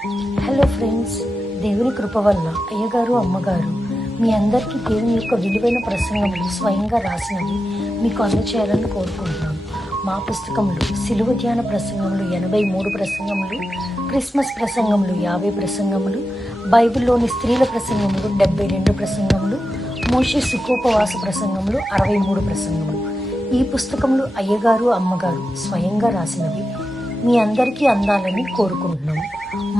Hello friends, దేవుని కృప వల్ల అయ్యగారు అమ్మగారు మీ అందరికీ దేవుని యొక్క విలువైన ప్రసంగములు స్వయంగా రాసినవి మీకు అందచేయాలని కోరుకుంటున్నాను. మా పుస్తకంలో సిలువ ధ్యాన ప్రసంగములు 83 ప్రసంగములు, క్రిస్మస్ ప్రసంగములు 50 ప్రసంగములు, బైబిల్లోని స్త్రీల ప్రసంగములు 72 ప్రసంగములు, మోషే సుఖోపవాస ప్రసంగములు 63 ప్రసంగములు. ఈ పుస్తకములు అయ్యగారు అమ్మగారు స్వయంగా రాసినవి మీ అందరికీ అందాలని కోరుకుంటున్నాము.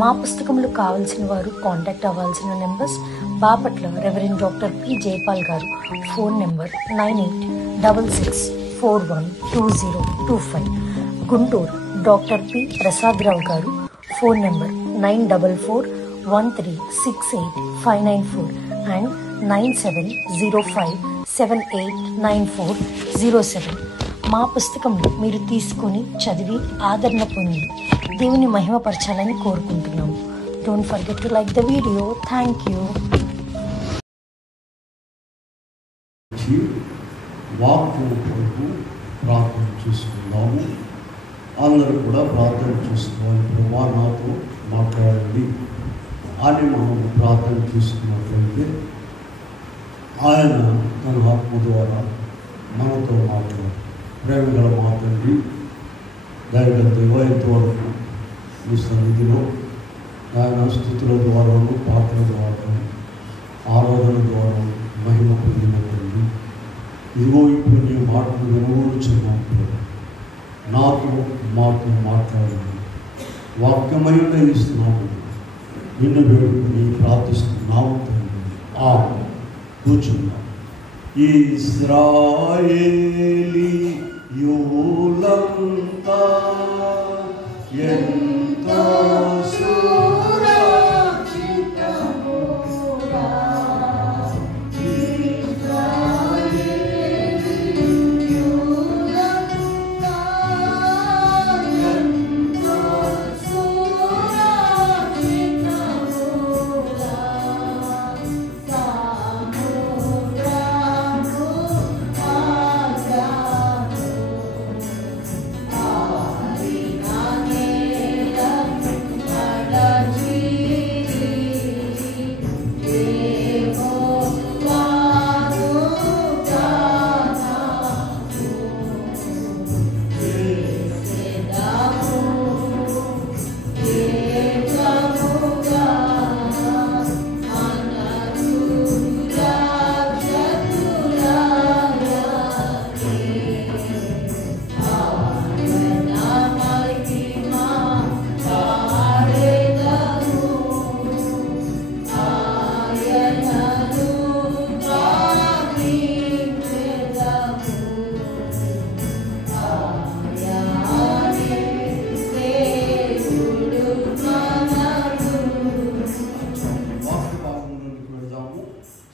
మా పుస్తకములు కావాల్సిన వారు కాంటాక్ట్ అవ్వాల్సిన numbers: Bapatla reverend doctor P Jayapal గారు, phone number 9866412025. Guntur doctor P Prasadarao గారు, ఫోన్ నెంబర్ 9413685994 అండ్ 9705789407. మా పుస్తకంలో మీరు తీసుకొని చదివి ఆదరణ పొంది దేవుని మహిమపరచాలని కోరుకుంటున్నాము. Don't forget to like the video. Thank you. వాక్యం కొరకు ప్రార్థన చేసుకుందాము. అందరూ కూడా ప్రార్థన చేసుకోవాలి. ప్రభా నాతో మాట్లాడండి అని మనం ప్రార్థన చేసుకున్నట్లయితే ఆయన తన ఆత్మ ద్వారా మనతో మాట్లాడు. ప్రేమ గల మాట్లాడి దైవ ఇంతవరకు ఈ సన్నిధిలో ఆయన స్థుతుల ద్వారాను, పాటల ద్వారాను, ఆరాధన ద్వారా మహిమ పొందినటువంటి ఇదిగో ఇప్పుడు నీ మాటలు వినవచ్చున్నప్పుడు నాతో మాట్లాడండి. వాక్యమైన ఇస్తున్నాము, నిన్ను వేడుకుని ప్రార్థిస్తున్నాము తండ్రి. కూర్చున్నాం. ఇశ్రాయేలీ యులంతా ఎంతో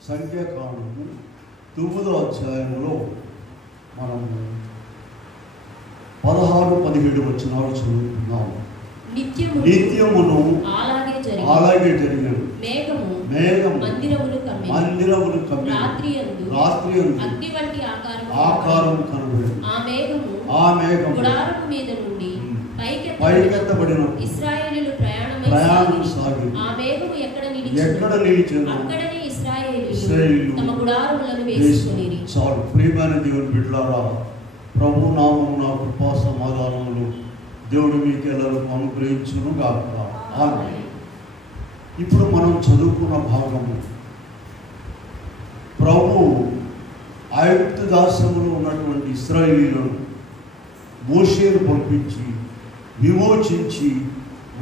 సంఖ్యాకాండము 9వ అధ్యాయంలో మనము 16-17 వచనాలు చదువుతున్నాము. నిత్యమును అలాగే జరిగినది. మేఘము మందిరమును కమ్మి రాత్రియందు ఆకారం కనబడింది. ఆ మేఘము గుడారము మీద నుండి పైకెత్తబడిన ఇశ్రాయేలీయులు ప్రయాణం సాగి ఆ మేఘము ఎక్కడ నిలిచెను అక్కడనే ఇశ్రాయేలీయులు తమ గుడారములను వేసుకొనిరి. చాలు. ప్రియమైన దేవుని బిడ్డలారా, ప్రభు నామమున కృపా సమాధానములు దేవుడు మీకు ఎల్లరికూ అనుగ్రహించును గాక. ఆమేన్. ఇప్పుడు మనం చదువుకున్న భాగము ప్రభు ఐగుప్తు దాస్యములో ఉన్నటువంటి ఇశ్రాయేలీయులను మోషేను పంపించి విమోచించి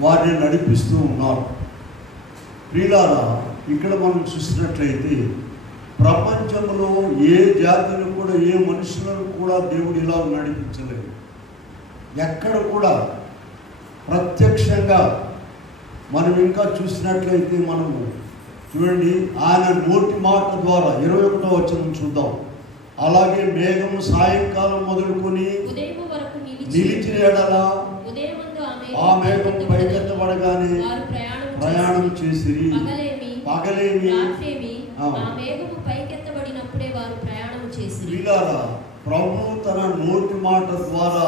వారిని నడిపిస్తూ ఉన్నారు. ప్రియులారా, ఇక్కడ మనం చూసినట్లయితే ప్రపంచంలో ఏ జాతిని కూడా, ఏ మనుషులను కూడా దేవుడు ఇలా నడిపించలేదు. ఎక్కడ కూడా ప్రత్యక్షంగా మనం ఇంకా చూసినట్లయితే మనము చూడండి, ఆయన నోటి మాట ద్వారా 21వ వచనం చూద్దాం. అలాగే మేఘము సాయంకాలం మొదలుకొని నిలిచిన ఎడల ఆ మేఘం పైకెత్తబడగానే ప్రయాణం చేసిరి. పగలేమి ప్రభు తన నోటి మాట ద్వారా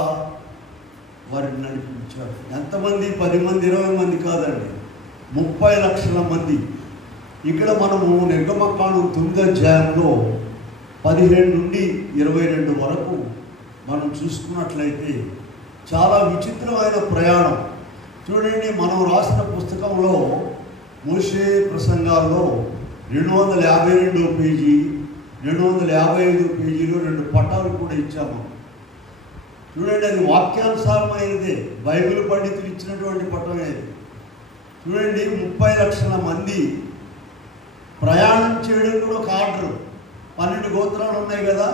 వారిని నడిపించాడు. ఎంతమంది? 10 మంది, 20 మంది కాదండి, 30 లక్షల మంది. ఇక్కడ మనము నిర్గమకాండం 9వ అధ్యాయంలో 17 నుండి 22 వరకు మనం చూసుకున్నట్లయితే చాలా విచిత్రమైన ప్రయాణం. చూడండి, మనం రాసిన పుస్తకంలో మోషే ప్రసంగాల్లో 252వ పేజీ 255వ పేజీలో 2 పటాలు కూడా ఇచ్చాము. చూడండి, అది వాక్యానుసారమైనదే, బైబిల్ పండితులు ఇచ్చినటువంటి పటమే. చూడండి, 30 లక్షల మంది ప్రయాణం చేయడం కూడా ఒక ఆర్డర్. 12 గోత్రాలు ఉన్నాయి కదా,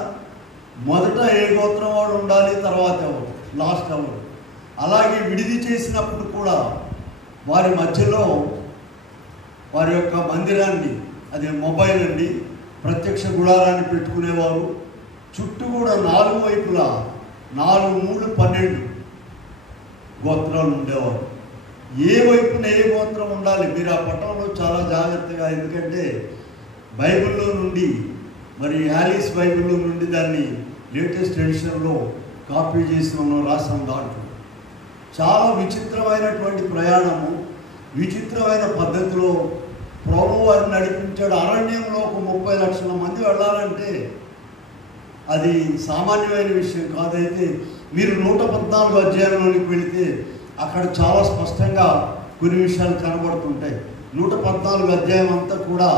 మొదట ఏ గోత్రం వాడు ఉండాలి, తర్వాత ఎవరు, లాస్ట్ ఎవరు. అలాగే విడిది చేసినప్పుడు కూడా వారి మధ్యలో వారి యొక్క మందిరాన్ని, అదే మొబైల్ అండి, ప్రత్యక్ష గుడారాన్ని పెట్టుకునేవారు. చుట్టూ కూడా 4 వైపులా 4 3 12 గోత్రాలు ఉండేవారు. ఏ వైపున ఏ గోత్రం ఉండాలి మీరు ఆ పటంలో చాలా జాగ్రత్తగా, ఎందుకంటే బైబిల్లో నుండి, మరి యాలిస్ బైబిల్లో నుండి దాన్ని లేటెస్ట్ ఎడిషన్లో కాపీ చేసి మనం రాసాం. దాంట్లో చాలా విచిత్రమైనటువంటి ప్రయాణము, విచిత్రమైన పద్ధతిలో ప్రభువు వారిని నడిపించాడు. అరణ్యంలో ఒక 30 లక్షల మంది వెళ్ళాలంటే అది సామాన్యమైన విషయం కాదైతే మీరు 114వ అధ్యాయంలోనికి వెళితే అక్కడ చాలా స్పష్టంగా కొన్ని విషయాలు కనబడుతుంటాయి. 114వ అధ్యాయం అంతా కూడా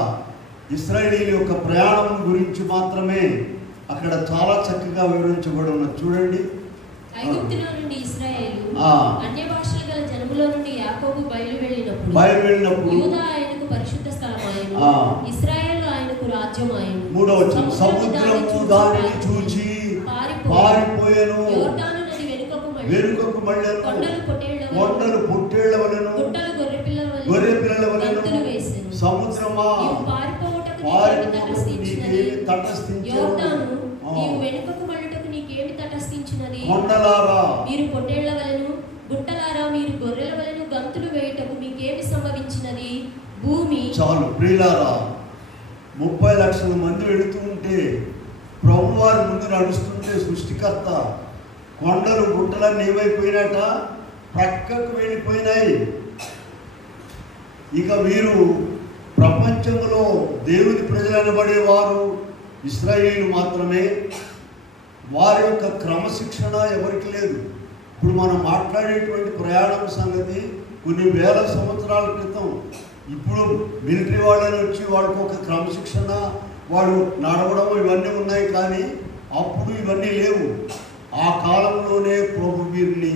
ఇశ్రాయేలీయుల యొక్క ప్రయాణం గురించి మాత్రమే అక్కడ చాలా చక్కగా వివరించబడి ఉన్నది. చూడండి, ఐగుప్తులో నుండి ఇశ్రాయేలు అన్య భాషలు గల జనములో నుండి యాకోబు బయలువెళ్ళినప్పుడు యూదా ఆయనకు పరిశుద్ధ స్థలమాయెను, ఇశ్రాయేలు ఆయనకు రాజ్యమాయెను. 3వ వచనం, సముద్రము దానిని చూచి పారిపోయెను, యోర్దాను నది వెనుకకు మళ్ళెను, కొండలు పొట్టేళ్ల వలెను, గొర్రె పిల్లల వలెను, సముద్రమా కొండలారా మీరు పొట్టేళ్ల వలెను, గుట్టలారా మీరు గొర్రెల వలెను గంతులు వేయుటకు మీకేమి సంభవించినది? భూమి. చాలు ప్రియులారా, 30 లక్షల మంది వెళుతూ ఉంటే ప్రభువారి ముందు నడుస్తుంటే సృష్టికర్త కొండలు గుట్టలన్నీ ఏమైపోయినట, ప్రక్కకు వెళ్ళిపోయినాయి. ఇక వీరు ప్రపంచంలో దేవుని ప్రజలు అనబడేవారు ఇశ్రాయేలు మాత్రమే. వారి యొక్క క్రమశిక్షణ ఎవరికి లేదు. ఇప్పుడు మనం మాట్లాడేటువంటి ప్రయాణం సంగతి కొన్ని వేల సంవత్సరాల క్రితం. ఇప్పుడు మిలిటరీ వాళ్ళని వచ్చి వాళ్ళకు ఒక క్రమశిక్షణ, వాడు నడవడం ఇవన్నీ ఉన్నాయి, కానీ అప్పుడు ఇవన్నీ లేవు. ఆ కాలంలోనే ప్రభు వీరిని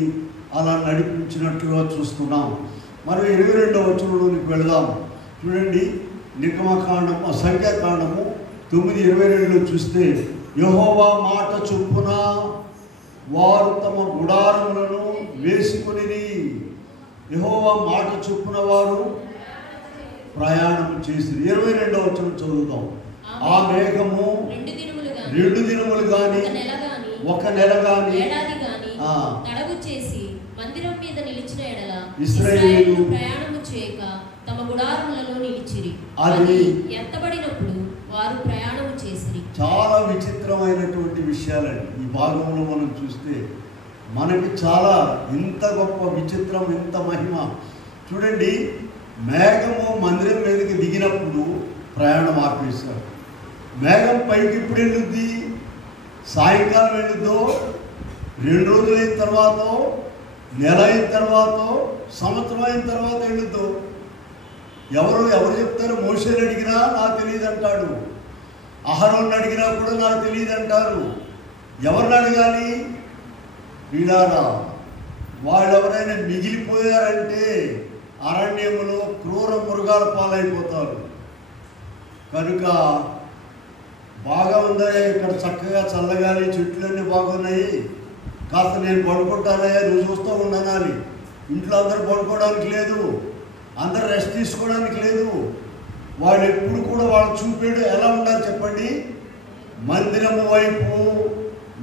అలా నడిపించినట్లుగా చూస్తున్నాం. మనం 22వ వచనంలోనికి వెళదాం. చూడండి, నిర్గమకాండము, సంఖ్యాకాండము 9:22లో చూస్తే, యెహోవా మాట చొప్పున వారు తమ గుడారములను వేసుకొనిరి. యెహోవా మాట చొప్పున వారు ప్రయాణం చేసిరి. 22వ వచనం చదువుదాం. ఆ మేఘము 2 దినములు గాని, ఒక నెల గాని తడవు చేసి మందిరం మీద నిలిచిన ఎడల ఇశ్రాయేలు ప్రయాణము చేయక తమ గుడారములలో నిలిచిరి. అది ఎత్తబడినప్పుడు వారు ప్రయాణము చేసిరి. చాలా విచిత్రమైనటువంటి విషయాలండి. ఈ భాగంలో మనం చూస్తే మనకి చాలా ఇంత గొప్ప విచిత్రం, ఇంత మహిమ. చూడండి, మేఘము మందిరం మీదకి దిగినప్పుడు ప్రయాణం ఆపేశారు. మేఘం పైకి ఇప్పుడు వెళ్ళుద్ది, సాయంకాలం వెళ్ళుద్దో, 2 రోజులు అయిన తర్వాత, నెల అయిన తర్వాత, సంవత్సరం అయిన తర్వాత వెళ్ళుద్దో. ఎవరు చెప్తారు? మోషేని అడిగినా నాకు తెలియదు అంటాడు, అహరోన్ని అడిగినా కూడా నాకు తెలియదు అంటారు. ఎవరిని అడగాలి? వీళ్ళారా, వాళ్ళు ఎవరైనా మిగిలిపోయారంటే అరణ్యములో క్రూర మృగాల పాలైపోతారు. కనుక బాగా ఉందా ఇక్కడ, చక్కగా చల్లగాలి, చెట్లన్నీ బాగున్నాయి, కాస్త నేను పడుకుంటానయ్యా, నువ్వు చూస్తూ ఉండనాలి. ఇంట్లో అందరూ పడుకోవడానికి లేదు, అందరూ రెస్ట్ తీసుకోవడానికి లేదు. వాళ్ళు ఎప్పుడు కూడా వాళ్ళు చూపేడు ఎలా ఉండాలి చెప్పండి? మందిరం వైపు,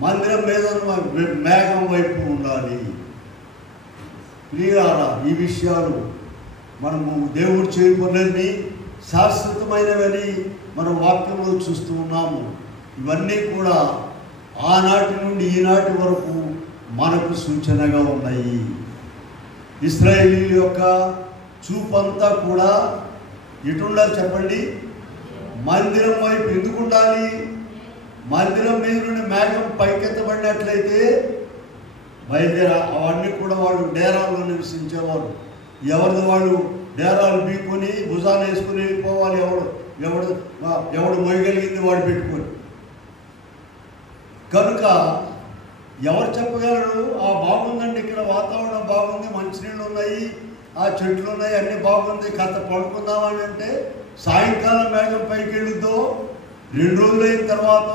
మందిరం మీద మేఘం వైపు ఉండాలి. ప్రియులారా, ఈ విషయాలు మనము దేవుడు చేయబోలేని శాశ్వతమైనవని మనం వాక్యంలో చూస్తూ ఉన్నాము. ఇవన్నీ కూడా ఆనాటి నుండి ఈనాటి వరకు మనకు సూచనగా ఉన్నాయి. ఇశ్రాయేలీయుల యొక్క చూపంతా కూడా ఎటుండాలి చెప్పండి? మందిరం వైపు. ఎందుకు ఉండాలి? మందిరం మీద నుండి మేఘం పైకెత్తబడినట్లయితే బయలుదేరా అవన్నీ కూడా వాళ్ళు డేరాల్లో నివసించేవారు. ఎవరిది వాళ్ళు డేరాలు బీక్కొని భుజాలు వేసుకుని వెళ్ళిపోవాలి. ఎవడు మొయ్యగలిగింది వాడు పెట్టుకొని. కనుక ఎవరు చెప్పగలరు? ఆ బాగుందండి, ఇక్కడ వాతావరణం బాగుంది, మంచినీళ్ళు ఉన్నాయి, ఆ చెట్లు ఉన్నాయి, అన్నీ బాగుంది, కథ పడుకుందామని అంటే సాయంకాలం మేఘం పైకి వెళ్ళుద్దో, 2 రోజులు అయిన తర్వాత,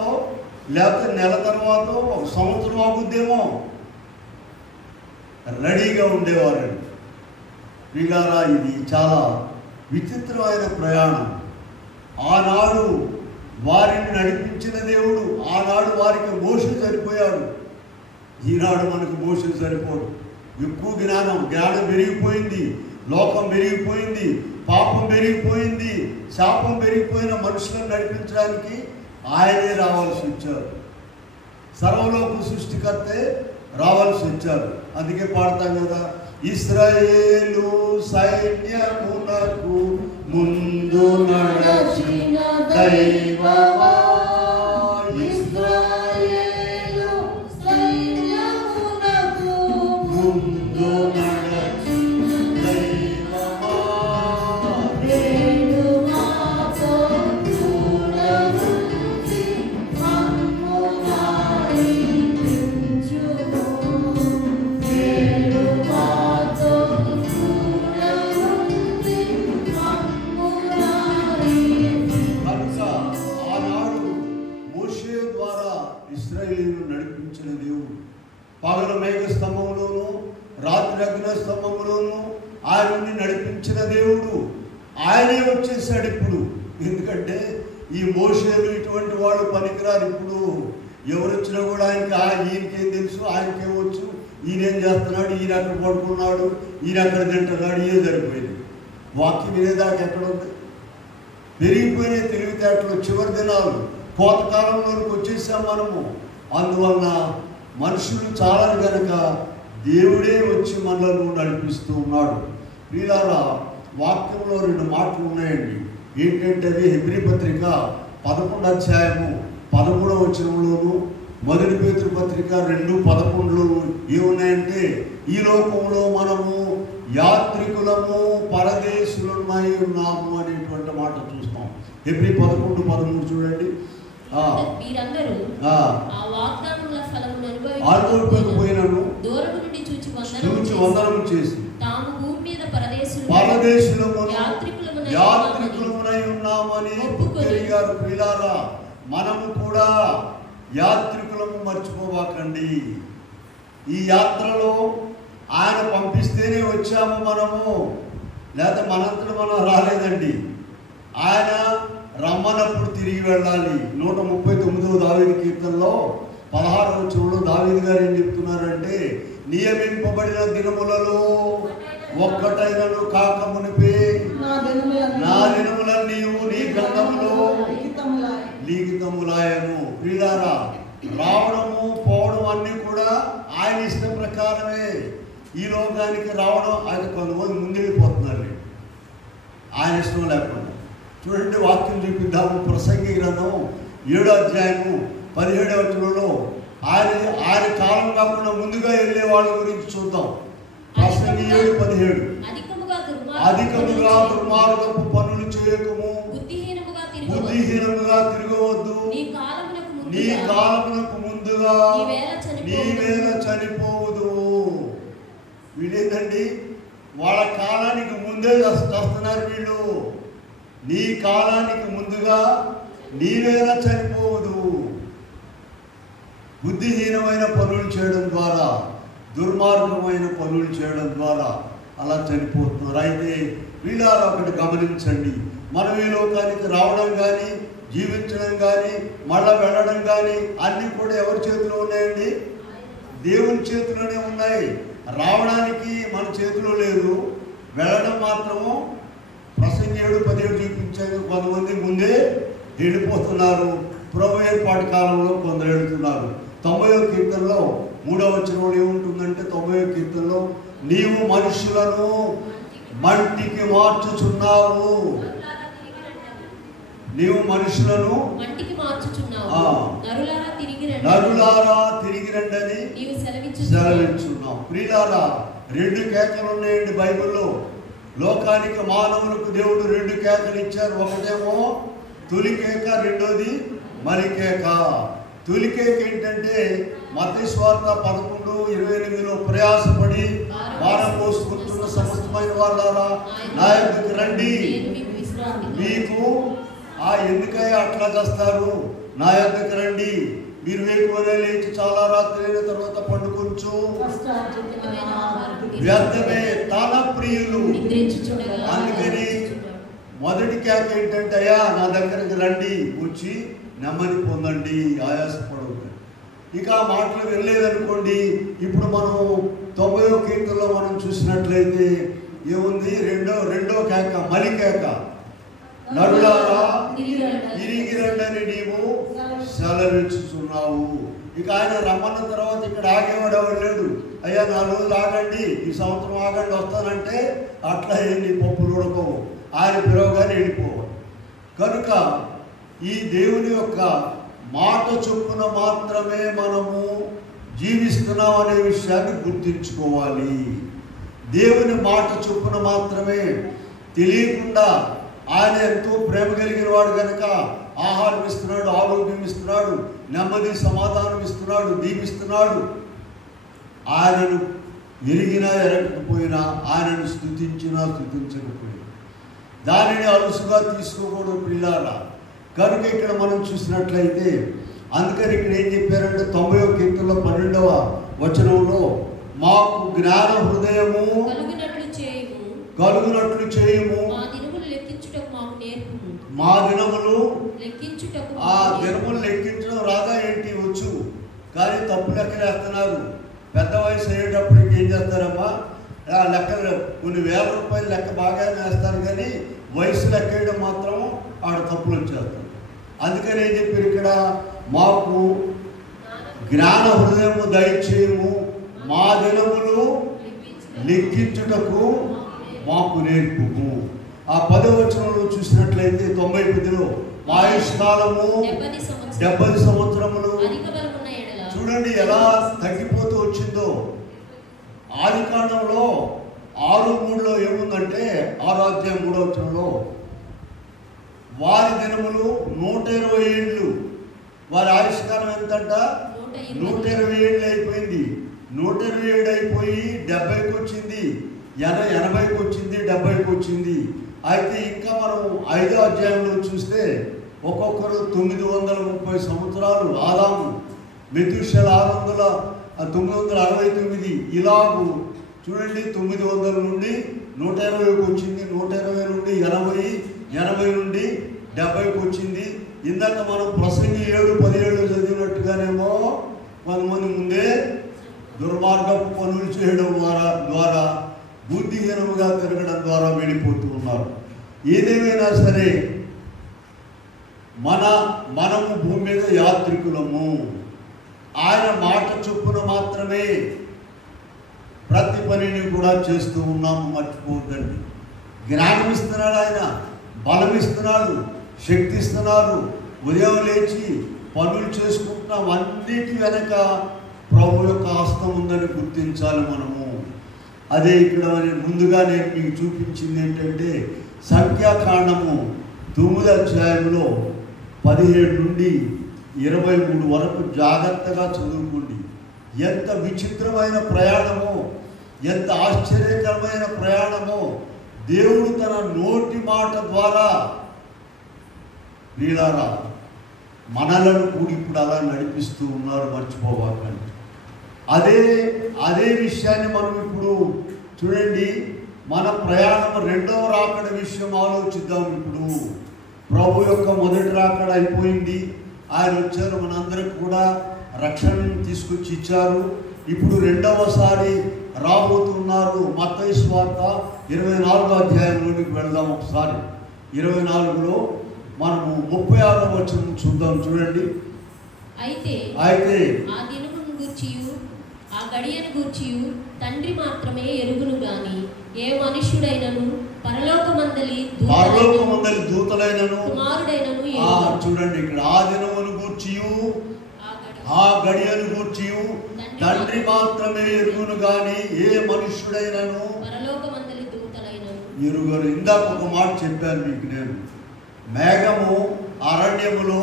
లేకపోతే నెల తర్వాత, 1 సంవత్సరం ఆగుద్దేమో. రెడీగా ఉండేవారండి. వీళ్ళారా, ఇది చాలా విచిత్రమైన ప్రయాణం. ఆనాడు వారిని నడిపించిన దేవుడు, ఆనాడు వారికి మోషే సరిపోయాడు. ఈనాడు మనకు మోషే సరిపోడు. ఎక్కువ జ్ఞానం పెరిగిపోయింది, లోకం పెరిగిపోయింది, పాపం పెరిగిపోయింది, శాపం పెరిగిపోయిన మనుషులను నడిపించడానికి ఆయనే రావాల్సి వచ్చారు. సర్వలోక సృష్టికర్తే రావాల్సి వచ్చారు. అందుకే పాడతాం కదా, ఇశ్రాయేలు సైన్యమునకు ముందు నడచిన దైవమా, ఇశ్రాయేలు సైన్యమునకు ముందు నడచిన దైవమా, వేణు మాతో చూడనుంది మమ్ము నడిపించుము. వేణు మాతో చూడనుంది మమ్ము నడిపించుము. కనుక ఆనాడు మోషే ద్వారా ఇశ్రాయేలును నడిపించిన దేవుడు, పగలు మేఘ స్తంభంలోను రాత్రి అగ్ని స్తంభంలోను ఆయన్ని నడిపించిన దేవుడు ఆయనే వచ్చేసాడు ఇప్పుడు. ఎందుకంటే ఈ మోషేలు ఇటువంటి వాళ్ళు పనికిరారు. ఇప్పుడు ఎవరు వచ్చినా కూడా ఈయనకేం తెలుసు, ఆయనకేం వచ్చు, ఈయనేం చేస్తున్నాడు, ఈయన అక్కడ పడుకున్నాడు, ఈయన అక్కడ తింటున్నాడు, ఇదే సరిపోయింది. వాక్యం వినేదాకా ఎక్కడుంది? పెరిగిపోయిన తెలివితేటలు, చివరి దినాలు, కోతకాలంలోకి వచ్చేసాం మనము. అందువలన మనుషులు చాలా కనుక దేవుడే వచ్చి మనలను నడిపిస్తూ ఉన్నాడు. వీళ్ళారా, వాక్యంలో 2 మాటలు ఉన్నాయండి. ఏంటంటే అవి హెబ్రీ పత్రిక 11వ అధ్యాయము 13వ వచనంలోను, మొదటి పేతురు పత్రిక 2:11లో ఏమున్నాయంటే, ఈ లోకంలో మనము యాత్రికులము పరదేశులమై ఉన్నాము అనేటువంటి మాట చూస్తాం. హెబ్రీ 11:13 చూడండి. వీరందరూ ఆ వాగ్దానముల ఫలమును అనుభవించకపోయినను దూరము నుండి చూచి వందనము చేసి తాము భూమి మీద పరదేశులమును యాత్రికులమునై ఉన్నామని ఒప్పుకొనిగారు. ప్రియులారా, మనము కూడా యాత్రికులము మర్చిపోవాకండి. ఈ యాత్రలో ఆయన పంపిస్తేనే వచ్చాము మనము, లేదా మనంతట మనం రాలేదండి. ఆయన రమ్మనప్పుడు తిరిగి వెళ్ళాలి. 139వ దావీదు కీర్తనలో 16వ వచనంలో దావీదు గారు ఏం చెప్తున్నారంటే, నియమింపబడిన దినములలో ఒక్కటైనను కాక మునిపే నా దినములన్నీ నీ గ్రంథములో లిఖితములాయను. ప్రియులారా, రావడము పోవడం అన్నీ కూడా ఆయన ఇష్టం ప్రకారమే. ఈ లోకానికి రావడం ఆయన కొంతమంది ముందెళ్ళిపోతున్నారు ఆయన ఇష్టం లేకుండా. చూడండి, వాక్యం చూపిద్దాము. ప్రసంగి గ్రంథం 7వ అధ్యాయము 17వ వచనంలో ఆయన కాలం కాకుండా ముందుగా వెళ్ళే వాళ్ళ గురించి చూద్దాం. ప్రసంగి 7:17 అధికముగా దుర్మార్గపు పనులు చేయకము, బుద్ధిహీనముగా తిరగవద్దు, నీ కాలమునకు ముందుగా నీ వేళ చనిపోవదు. వీళ్ళేంటండి, వాళ్ళ కాలానికి ముందే వస్తున్నారు వీళ్ళు. నీ కాలానికి ముందుగా నీ వేళ చనిపోవదు. బుద్ధిహీనమైన పనులు చేయడం ద్వారా, దుర్మార్గమైన పనులు చేయడం ద్వారా అలా చనిపోతున్నారు. అయితే వీళ్ళారా, ఒకటి గమనించండి, మనం ఈ లోకానికి రావడం కానీ, జీవించడం కానీ, మళ్ళా వెళ్ళడం కానీ అన్నీ కూడా ఎవరి చేతిలో ఉన్నాయండి? దేవుని చేతిలోనే ఉన్నాయి. రావడానికి మన చేతిలో లేదు, వెళ్ళడం మాత్రము ప్రసంగి 7:17 చూపించారు. కొంతమంది ముందే వెళ్ళిపోతున్నారు. ప్రభు ఏర్పాటు కాలంలో కొందరు వెళుతున్నారు. 90వ కీర్తనలో 3వ వచనంలో ఏముంటుందంటే, 90వ కీర్తనలో నీవు మనుషులను మంటికి మార్చుచున్నావు. నీవు మనుషులను మంటికి మార్చుచున్నావు. నరులారా తిరిగి రండని నీవు సెలవించున్నావు. ప్రియులారా, 2 కేకలు ఉన్నాయండి బైబిల్లో. లోకానికి మానవులకు దేవుడు 2 కేకలు ఇచ్చారు. ఒకటేమో తొలి కేక, రెండోది మరి కేక. తొలి కేక ఏంటంటే మత్తయి సువార్త 11:28 ప్రయాసపడి భారం మోసుకుంటున్న సమస్తమైన వాళ్ళారా నా యొద్దకు రండి, మీకు ఎందుకయ్యా అట్లా చేస్తారు, నా యొద్దకు రండి, మీరు వేకువనే లేచి చాలా రాత్రి అయిన తర్వాత పండుకొంచు వ్యర్థమే తన ప్రియులు. అందుకని మొదటి కేక ఏంటంటే, అయ్యా నా దగ్గరికి రండి, వచ్చి నెమ్మది పొందండి, ఆయాసపడవద్దు. ఇక ఆ మాటలు వెళ్ళలేదనుకోండి, ఇప్పుడు మనం 90వ కీర్తనలో మనం చూసినట్లయితే ఏముంది, రెండో కేక మలి కేక. నరులారా తిరిగి రండని నీవు సెలవిచ్చుచున్నావు. ఇక ఆయన రమ్మన్న తర్వాత ఇక్కడ ఆగేవాడు ఎవరు లేడు. అయ్యా 4 రోజులు ఆగండి, ఈ సంవత్సరం ఆగండి వస్తానంటే అట్లా నీ పప్పులు ఉడకవు, ఆయన పిలవగానే వెళ్ళిపోవు. కనుక ఈ దేవుని యొక్క మాట చొప్పున మాత్రమే మనము జీవిస్తున్నాం అనే విషయాన్ని గుర్తుంచుకోవాలి. దేవుని మాట చొప్పున మాత్రమే, తెలియకుండా ఆయన ఎంతో ప్రేమ కలిగిన వాడు కనుక ఆహారం ఇస్తున్నాడు, ఆరోగ్యం ఇస్తున్నాడు, నెమ్మది సమాధానం ఇస్తున్నాడు, దీవిస్తున్నాడు. ఆయనను ఎరిగినా ఎరగకపోయినా, ఆయనను స్తుతించినా స్తుతించకపోయినా దానిని అలుసుగా తీసుకోకూడదు పిల్లారా. కనుక ఇక్కడ మనం చూసినట్లయితే అందుకని ఇక్కడ ఏం చెప్పారంటే 90వ కీర్తనలో 12వ వచనంలో మాకు జ్ఞాన హృదయము కలుగునట్లు చేయము, మా దినములు ఆ దినములు లెక్కించడం రాదా ఏంటి, వచ్చు కానీ తప్పు లెక్కలు వేస్తున్నారు. పెద్ద వయసు అయ్యేటప్పటికి ఏం చేస్తారమ్మా, లెక్కలు కొన్ని వేల రూపాయలు లెక్క బాగానే వేస్తారు, కానీ వయసు లెక్క వేయడం మాత్రం ఆడ తప్పులు వచ్చేస్తారు. అందుకని ఏం చెప్పారు ఇక్కడ, మాకు జ్ఞాన హృదయము దయచేయము, మా దినములు లెక్కించుటకు మాకు నేర్పుము. ఆ 10వ వచనంలో చూసినట్లయితే 98లో మా ఆయుష్కాలము 70 సంవత్సరములు. చూడండి ఎలా తగ్గిపోతూ వచ్చిందో. ఆదికాండంలో 6:3లో ఏముందంటే 6వ అధ్యాయం 3వ వచనంలో వారి దినములు 120 ఏళ్ళు. వారి ఆయుష్కాలం ఎంతంట, 120 ఏళ్ళు అయిపోయింది. 127 అయిపోయి 70కి వచ్చింది, 80కి వచ్చింది, 70కి వచ్చింది. అయితే ఇంకా మనం 5వ అధ్యాయంలో చూస్తే ఒక్కొక్కరు 930 సంవత్సరాలు. ఆదాము, మెతుషెల 969 ఇలాగూ చూడండి. 900 నుండి 120కి వచ్చింది, 120 నుండి 80, 80 నుండి 70కి వచ్చింది. ఇందాక మనం ప్రసంగి 7:17 చదివినట్టుగానేమో కొంతమంది ముందే దుర్మార్గపు పనులు చేయడం ద్వారా బుద్ధిహీనముగా తిరగడం ద్వారా వెళ్ళిపోతూ ఉన్నారు. ఏదేమైనా సరే మనము భూమి మీద యాత్రికులము. ఆయన మాట చొప్పున మాత్రమే ప్రతి పనిని కూడా చేస్తూ ఉన్నాము, మర్చిపోద్దండి. జ్ఞానం ఇస్తున్నాడు ఆయన, బలం ఇస్తున్నాడు, శక్తి ఇస్తున్నాడు. ఉదయం లేచి పనులు చేసుకుంటున్నాం, అన్నిటి వెనక ప్రభు యొక్క హస్తం ఉందని గుర్తించాలి మనము. అదే ఇక్కడ ముందుగా నేను మీకు చూపించింది ఏంటంటే సంఖ్యాకాండము 9వ అధ్యాయంలో 17 నుండి 23 వరకు జాగ్రత్తగా చదువుకోండి. ఎంత విచిత్రమైన ప్రయాణమో, ఎంత ఆశ్చర్యకరమైన ప్రయాణమో దేవుడు తన నోటి మాట ద్వారా వీళ్ళారా మనలను కూడా ఇప్పుడు అలా నడిపిస్తూ ఉన్నారు, మర్చిపోవాలండి. అదే విషయాన్ని మనం ఇప్పుడు చూడండి. మన ప్రయాణం 2వ రాకడ విషయం ఆలోచిద్దాం. ఇప్పుడు ప్రభు యొక్క మొదటి రాకడ అయిపోయింది, ఆయన వచ్చారు, మనందరికి కూడా రక్షణను తీసుకొచ్చి ఇచ్చారు. ఇప్పుడు 2వసారి రాబోతున్నారు. మత్తయి సువార్త 24వ అధ్యాయంలోనికి వెళదాం ఒకసారి. 24లో మనము 36వ వచనం చూద్దాం. చూడండి. అయితే ఆ దినమును గూర్చియు ఆ గడియను గూర్చియు తండ్రి మాత్రమే ఎరుగును గాని ఏ మనుష్యుడైనను పరలోకమందలి దూతలైనను కుమారుడైనను చూడండి ఇక్కడ ఆ దినమును గూర్చియు ఆ గడియను గూర్చియు తండ్రి మాత్రమే ఎరుగును గాని ఏ మనుష్యుడైనను పరలోకమందలి దూతలైనను ఎరుగరు. ఇందాక ఒక మాట చెప్పాను మీకు నేను. మేఘము అరణ్యములో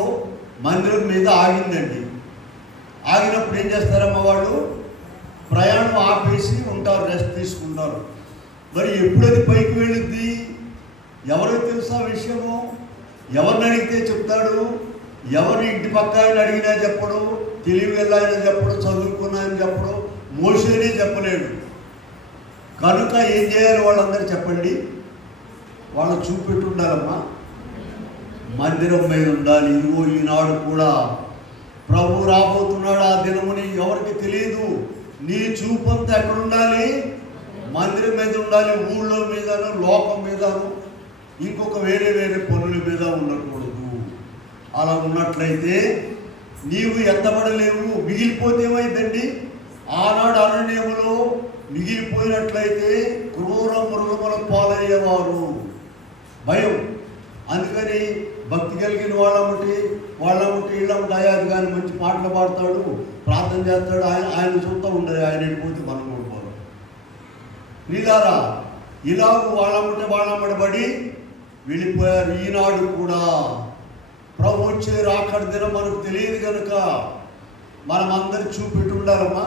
మందిరం మీద ఆగిందండి. ఆగినప్పుడు ఏం చేస్తారమ్మ వాళ్ళు? ప్రయాణం ఆపేసి ఉంటారు, రెస్ట్ తీసుకుంటారు. మరి ఎప్పుడది పైకి వెళ్ళుద్ది? ఎవరికి తెలుసా విషయము? ఎవరిని అడిగితే చెప్తాడు? ఎవరిని ఇంటి పక్క ఆయన అడిగినా చెప్పడు, తెలివి వెళ్ళాయన చెప్పడు, చదువుకున్నాయని చెప్పడు, మోసేనే చెప్పలేడు. కనుక ఏం చేయాలి వాళ్ళందరూ చెప్పండి? వాళ్ళు చూపెట్టి ఉండాలమ్మా, మందిరం మీద ఉండాలి. ఇదిగో ఈనాడు కూడా ప్రభు రాబోతున్నాడు. ఆ దినముని ఎవరికి తెలియదు. నీ చూపంతా ఎక్కడ ఉండాలి? మందిరం మీద ఉండాలి. ఊళ్ళో మీదను, లోకం మీదను, ఇంకొక వేరే వేరే పనుల మీద ఉండకూడదు. అలా ఉన్నట్లయితే నీవు ఎత్తబడలేవు. మిగిలిపోతే ఏమైందండి? ఆనాడు అరణ్యములో మిగిలిపోయినట్లయితే క్రూర మృగముల పాలయ్యేవారు. భయం. అందుకని భక్తి కలిగిన వాళ్ళమ్మటి వీళ్ళమ్మటి అయ్యాది కానీ మంచి పాటలు పాడతాడు, ప్రార్థన చేస్తాడు, ఆయన చూస్తూ ఉండదు. ఆయన వెళ్ళిపోతే మనం కూడా నీలారా ఇలాగ వాళ్ళమ్మటి వెళ్ళిపోయారు. ఈనాడు కూడా ప్రభు వచ్చే రాకడ దినం మనకు తెలియదు కనుక మనం అందరి చూపెట్టి ఉండాలమ్మా.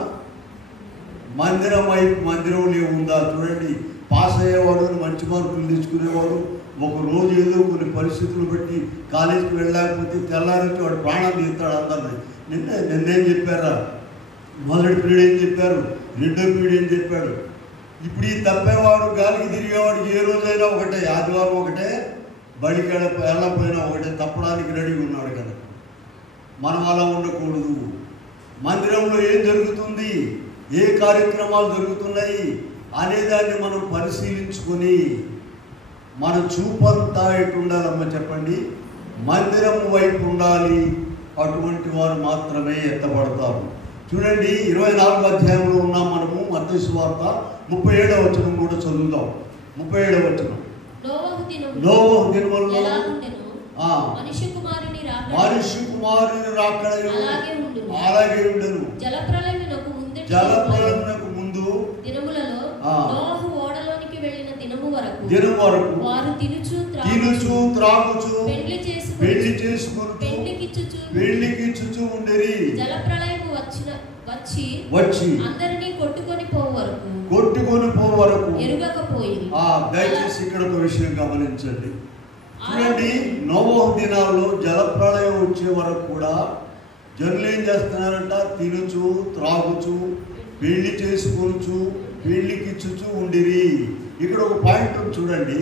మందిరం వైపు మందిరం ఉందా చూడండి. పాస్ అయ్యేవాడు, మంచి మార్కులు తెచ్చుకునేవాడు, ఒక రోజు ఏదో కొన్ని పరిస్థితులు బట్టి కాలేజీకి వెళ్ళలేకపోతే తెల్లారించి వాడు ప్రాణం తీస్తాడు అందరినీ. నిన్నేం చెప్పారా? మొదటి పీరియడ్ ఏం చెప్పారు, రెండో పీరియడ్ ఏం చెప్పాడు. ఇప్పుడు ఈ తప్పేవాడు, గాలికి తిరిగేవాడికి ఏ రోజైనా ఒకటే, ఆదివారం ఒకటే, బడికి వెళ్ళకపోయినా ఒకటే, తప్పడానికి రెడీగా ఉన్నాడు కదా. మనం అలా ఉండకూడదు. మందిరంలో ఏం జరుగుతుంది, ఏ కార్యక్రమాలు జరుగుతున్నాయి అనేదాన్ని మనం పరిశీలించుకొని మన చూపంతా ఎటు ఉండాలమ్మ చెప్పండి? మందిరం వైపు ఉండాలి. అటువంటి వారు మాత్రమే ఎత్తబడతారు. చూడండి 24వ అధ్యాయంలో ఉన్నాం మనము. మత్తయి సువార్త 37వ వచనం కూడా చదువుదాం. 37వ వచనం. నోవహు దినములలో మనిషి కుమారుని రాకడ అలాగే ఉండెను. జలప్రళయమునకు ముందు దినములలో నోవహు ఓడలోనికి వెళ్ళిన దినము వరకు వారు తినుచు త్రాగుచు పెళ్లి చేసుకుని పెళ్లికిచ్చుచు ఉండేది. జలప్రళయము వచ్చి అందరినీ కొట్టుకొని పో వరకు ఎరుగకపోయింది. దయచేసి ఇక్కడ ఒక విషయం గమనించండి. చూడండి, నోవహు దినాల్లో జలప్రళయం వచ్చే వరకు కూడా జనులు ఏం చేస్తున్నారంట? తినుచు త్రాగుచు పెళ్లి చేసుకొనుచు పెళ్లికిచ్చుచు ఉండిరి. ఇక్కడ ఒక పాయింట్ చూడండి.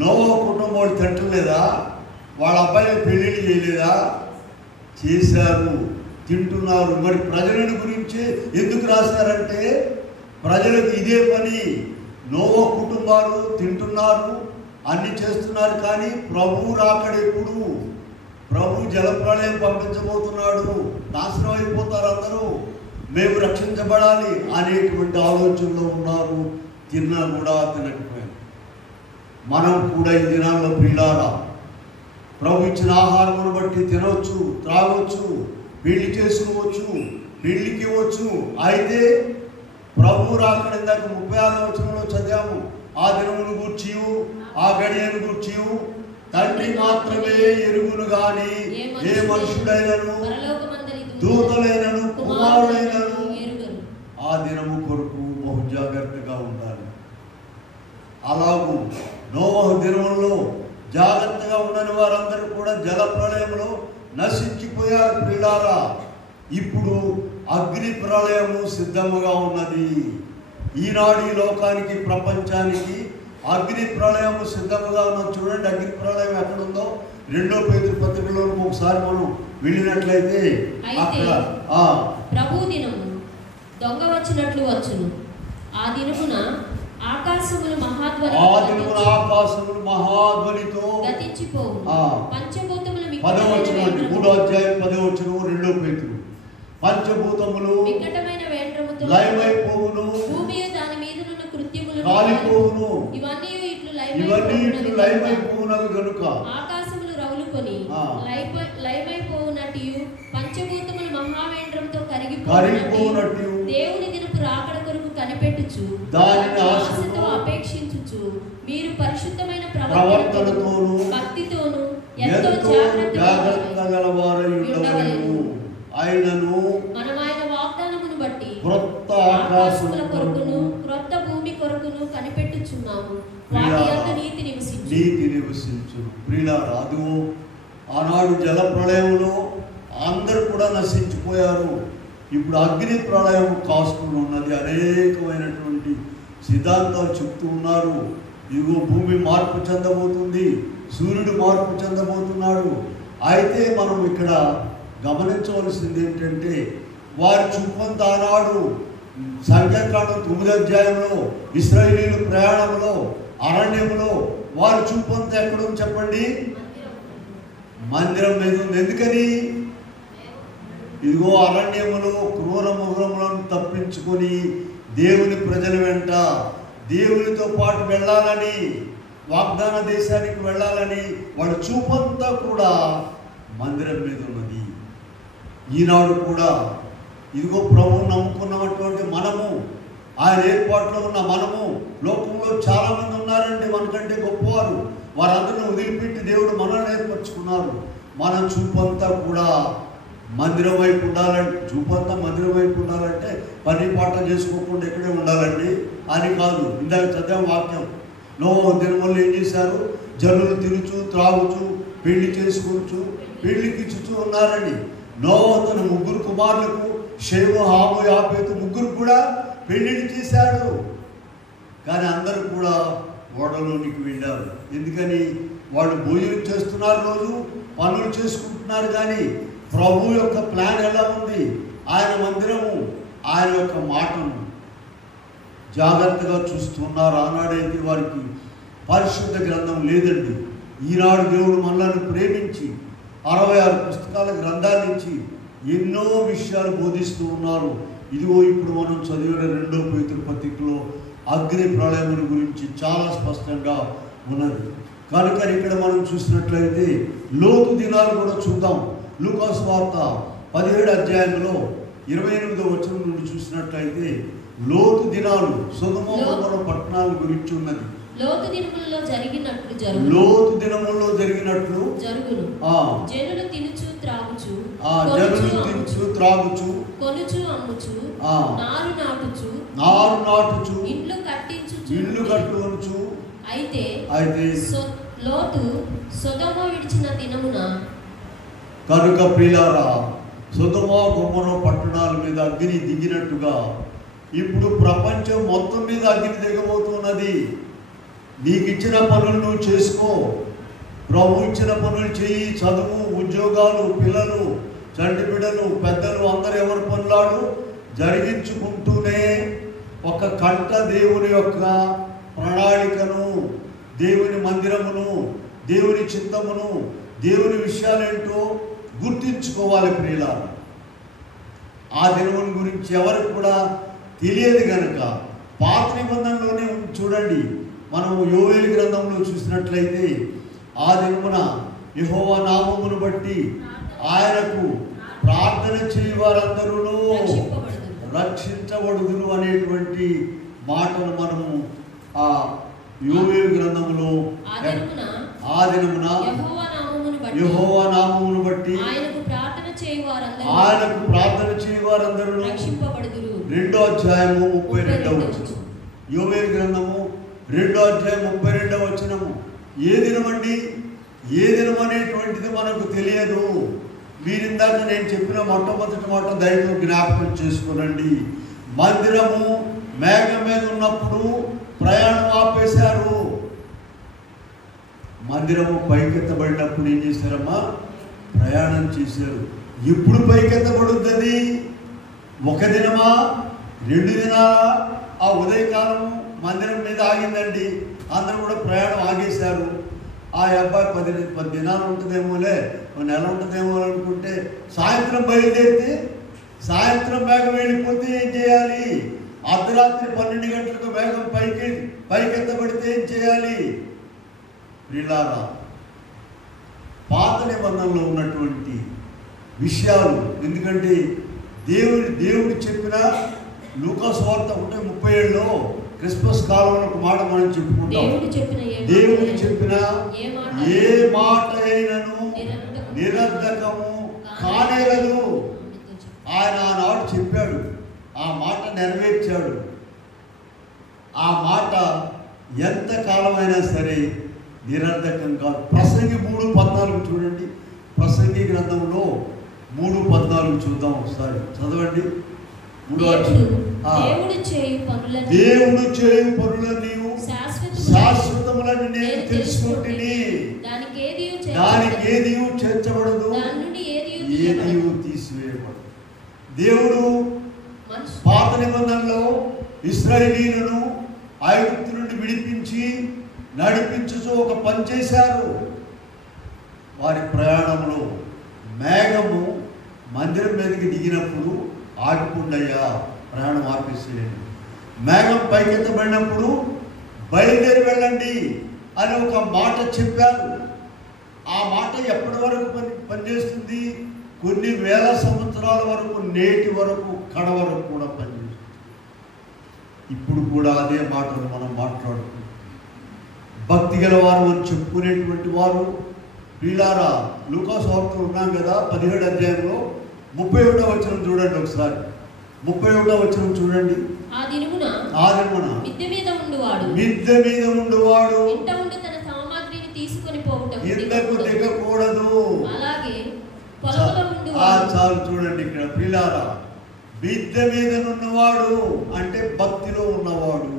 నోవహు కుటుంబం వాడు తింటలేదా? వాళ్ళ అబ్బాయి పెళ్లిళ్ళు చేయలేదా? చేశారు, తింటున్నారు. మరి ప్రజలను గురించి ఎందుకు రాశారంటే ప్రజలకు ఇదే పని. నోవహు కుటుంబాలు తింటున్నారు, అన్ని చేస్తున్నారు. కానీ ప్రభు రాకడ ఎప్పుడు? ప్రభు జలప్రళయం పంపించబోతున్నాడు, నాశనం అయిపోతారు అందరూ, మేము రక్షించబడాలి అనేటువంటి ఆలోచనలో ఉన్నారు. తిన్నా కూడా తినకపోయారు. మనం కూడా ఈ దినాల్లో ప్రియులారా ప్రభు ఇచ్చిన ఆహారమును బట్టి తినవచ్చు, త్రాగవచ్చు, పెళ్లి చేసుకోవచ్చు, పెళ్లికి ఇవ్వచ్చు. అయితే ప్రభు రాకడ ఇందాక 36వ వచనంలో చదివాము. ఆ దినమును గూర్చియు ఆ గడియను గూర్చియు తండ్రి మాత్రమే ఎరుగును గాని ఏ మనుషుడైనను దూతలైనను కుమారుడైనను ఆ దినము కొరకు బహు జాగ్రత్తగా ఉండాలి. అలాగూ నోవహు దినములలో జాగ్రత్తగా ఉండని వారందరూ కూడా జలప్రళయంలో నశించిపోయారు. ప్రియులారా, ఇప్పుడు అగ్ని ప్రళయము సిద్ధముగా ఉన్నది. ఈనాడు ఈ లోకానికి, ప్రపంచానికి అగ్ని ప్రళయము సిద్ధముగా ఉన్నది. చూడండి, అగ్ని ప్రళయం ఎక్కడుందో 2వ పేతురు పత్రికలో ఒకసారి మనం వెళ్ళినట్లయితే అక్కడ ప్రభు దినము దొంగ వచ్చినట్లు వచ్చును. ఆ దినమున ఆకాశములు మహాధ్వనితో గతించిపోవు. పంచభూతములు 10వ వచనం, 3వ అధ్యాయం 10వ వచనం 2వ పేతురు. పంచభూతములు వికటమైన వేండ్రముతో లయమైపోవును. భూమి దాని మీదనున్న కృత్యములు కాలిపోవును, ఇవన్నీ ఇట్లు లయమైపోవునవి గనుక ఆకాశములు రవులుకొని లయమైపోవునట్టు పంచభూతములు మహావేంద్రంతో కరిగిపోవునట్టు దేవుని దినపు రాకడ కొరకు కనిపెట్టుచు దానిని ఆశతో అపేక్షించుచు మీరు పరిశుద్ధమైన ప్రవర్తనతోను భక్తితోను ఎంతో జాగ్రత్త గలవారై ఉండవలెను. ఆయనను మనం ఆయన వాగ్దానమును బట్టి క్రొత్త ఆకాశముల కొరకును క్రొత్త భూమి కొరకును కనిపెట్టుచున్నాము. వాటి యందు నీతి నివసించును. ప్రియులారా, అదిగో ఆనాడు జల ప్రళయంలో అందరూ కూడా నశించిపోయారు. ఇప్పుడు అగ్ని ప్రళయం కాసుకుని ఉన్నది. అనేకమైనటువంటి సిద్ధాంతాలు చెప్తూ ఉన్నారు. ఇదిగో భూమి మార్పు చెందబోతుంది, సూర్యుడు మార్పు చెందబోతున్నాడు. అయితే మనం ఇక్కడ గమనించవలసింది ఏంటంటే, వారి చూపంత ఆనాడు సంఖ్యాకాండం 9వ అధ్యాయంలో ఇశ్రాయేలీయుల ప్రయాణంలో అరణ్యంలో వారి చూపంత ఎక్కడుంది చెప్పండి? మందిరం మీద ఉంది. ఎందుకని? ఇదిగో అరణ్యములో క్రూర మృగములను తప్పించుకొని దేవుని ప్రజల వెంట దేవునితో పాటు వెళ్ళాలని, వాగ్దాన దేశానికి వెళ్ళాలని వాళ్ళ చూపంతా కూడా మందిరం మీద ఉన్నది. ఈనాడు కూడా ఇదిగో ప్రభువును నమ్ముకున్నటువంటి మనము, ఆయన ఏర్పాట్లో ఉన్న మనము, లోకంలో చాలామంది ఉన్నారండి మనకంటే గొప్పవారు. వారందరిని వదిలిపెట్టి దేవుడు మనల్ని ఏర్పరచుకున్నారు. మన చూపంతా కూడా మందిరం వైపు ఉండాలంటే, చూపంతా మందిరం వైపు ఉండాలంటే పని పాట చేసుకోకుండా ఎక్కడే ఉండాలండి అని కాదు. ఇందాక చదివాం వాక్యం. నోవహు దినముల్లో ఏం చేశారు? జనులు తినుచు త్రాగుచు పెళ్లి చేసుకోవచ్చు, పెళ్లికి ఇచ్చుచూ ఉన్నారండి. నోవహు తన 3 కుమారులకు షేము, హాము, యాపేతు 3 కూడా పెళ్లిని చేశాడు. కానీ అందరూ కూడా ఓడలోనికి వెళ్ళారు. ఎందుకని? వాళ్ళు భోజనం చేస్తున్నారు, రోజు పనులు చేసుకుంటున్నారు. కానీ ప్రభు యొక్క ప్లాన్ ఎలా ఉంది? ఆయన మందిరము, ఆయన యొక్క మాటను జాగ్రత్తగా చూస్తున్నారు. ఆనాడైతే వారికి పరిశుద్ధ గ్రంథం లేదండి. ఈనాడు దేవుడు మనల్ని ప్రేమించి 66 పుస్తకాల గ్రంథాన్ని ఇచ్చి ఎన్నో విషయాలు బోధిస్తూ ఉన్నారు. ఇదిగో ఇప్పుడు మనం చదివిన 2వ పేతురు పత్రికలో అగ్ని ప్రళయముల గురించి చాలా స్పష్టంగా ఉన్నది. కనుక ఇక్కడ మనం చూసినట్లయితే లోతు దినాలు కూడా చూద్దాం. లూకా సువార్త 17వ అధ్యాయంలో 28వ వచనం నుండి చూసినట్లయితే లోతు దినాలు, సొదొమ గొమొర్రా పట్టణాల గురించి ఉన్నది. లోతు దినములలో జరిగినట్లు జరుగును. జనులు తినుచు త్రాగుచు కొనుచు అమ్ముచు నారు నాటుచు ఇల్లు కట్టుకొనుచు. అయితే లోతు సొదొమ విడిచిన దినమున. కనుక ప్రియులారా, సొదొమ గొమొర్రా పట్టణాల మీద అగ్ని దిగినట్టుగా ఇప్పుడు ప్రపంచం మొత్తం మీద అగ్ని దిగబోతున్నది. నీకు ఇచ్చిన పనులు నువ్వు చేసుకో, ప్రభు ఇచ్చిన పనులు చెయ్యి. చదువు, ఉద్యోగాలు, పిల్లలు, చంటి బిడ్డలు, పెద్దలు అందరూ ఎవరి పనులాడు జరిగించుకుంటూనే ఒక కంట దేవుని యొక్క ప్రణాళికను, దేవుని మందిరమును, దేవుని చిత్తమును, దేవుని విషయాలేంటో గుర్తించుకోవాలి ప్రియులారా. ఆ దినముల గురించి ఎవరికి కూడా తెలియదు కనుక పాత నిబంధనలోనే చూడండి. మనము యోవేలు గ్రంథంలో చూసినట్లయితే ఆ దినమున యెహోవా నామమును బట్టి ఆయనకు ప్రార్థన చేయి వారందరూ రక్షించబడుదురు అనేటువంటి మాటను మనము ఆ యోవేలు గ్రంథంలో ఆ దినమున యెహోవా నామమును బట్టి ఆయనకు ప్రార్థన చేయి వారందరూ రక్షింపబడుదురు. 2వ అధ్యాయము 32వ వచనం. యోవేలు గ్రంథము 2వ అధ్యాయం 32వ వచనము. ఏ దినమండి? ఏ దినం అనేటువంటిది మనకు తెలియదు. మీరిందాక నేను చెప్పిన మొట్టమొదటి మాట దయతో జ్ఞాపకం చేసుకోనండి. మందిరము మేఘం మీద ఉన్నప్పుడు ప్రయాణం ఆపేశారు. మందిరము పైకెత్తబడినప్పుడు ఏం చేశారమ్మా? ప్రయాణం చేశారు. ఎప్పుడు పైకెత్తబడుతుంది? 1 దినమా? 2 దినాలా? ఆ ఉదయకాలము మందిరం మీద ఆగిందండి. అందరూ కూడా ప్రయాణం ఆగేశారు. ఆ అబ్బాయి 10 దినాలు ఉంటుందేమోలే, 1 నెల ఉంటుందేమో అనుకుంటే సాయంత్రం బయలుదేరితే సాయంత్రం మేఘం వెళ్ళిపోతే ఏం చేయాలి? అర్ధరాత్రి 12 గంటలకు మేఘం పైకెత్తబడితే ఏం చేయాలి? ప్రియులారా, పాత నిబంధనలో ఉన్నటువంటి విషయాలు, ఎందుకంటే దేవుడు చెప్పిన లూకా సువార్త 1:37లో క్రిస్మస్ కాలంలో ఒక మాట మనం చెప్పుకుంటాం. దేవుడు చెప్పిన ఏ మాట అయినను నిరర్ధకము కానేరదు. ఆయన ఆనాడు చెప్పాడు, ఆ మాట నెరవేర్చాడు. ఆ మాట ఎంత కాలమైనా సరే నిరర్ధకం కాదు. ప్రసంగి 3:14 చూడండి. ప్రసంగి గ్రంథంలో 3:14 చూద్దాం ఒకసారి, చదవండి. దేవుడు చేయు పనులను శాశ్వతములని నేను తెలుసుకుంటుని, దానికి ఏదియు చేర్చబడదు, ఏదియు తీసివేయబడదు. దేవుడు పాత నిబంధనలో ఇశ్రాయేలీయులను ఐగుప్తు నుండి విడిపించి నడిపించుచు ఒక పని చేశారు. వారి ప్రయాణంలో మేఘము మందిరం మీదకి దిగినప్పుడు ఆగిపోండయ్యా, ప్రయాణం ఆపేసేయండి. మేఘం పైకెత్తబడినప్పుడు బయలుదేరి వెళ్ళండి అని ఒక మాట చెప్పారు. ఆ మాట ఎప్పటి వరకు పనిచేస్తుంది? కొన్ని వేల సంవత్సరాల వరకు, నేటి వరకు, కడ వరకు కూడా పనిచేస్తుంది. ఇప్పుడు కూడా అదే మాటలు మనం మాట్లాడుకుంటాం. భక్తి గల వారు అని చెప్పుకునేటువంటి వారు వీళ్ళారా, లూకా సువార్తలో ఉన్నాం కదా, 17వ అధ్యాయంలో 31వ వచనం చూడండి ఒకసారి. 31వ వచనం చూడండి. ఆ దినమున మిద్దె మీద ఉండువాడు ఇంట ఉండి తన సామగ్రిని తీసుకొని పోవుటకు ఇంతకు దిగకూడదు. అలాగే పొలములో ఉండువాడు. చాలు చూడండి ఇక్కడ పిల్లారా, మిద్దె మీద ఉన్నవాడు అంటే భక్తిలో ఉన్నవాడు.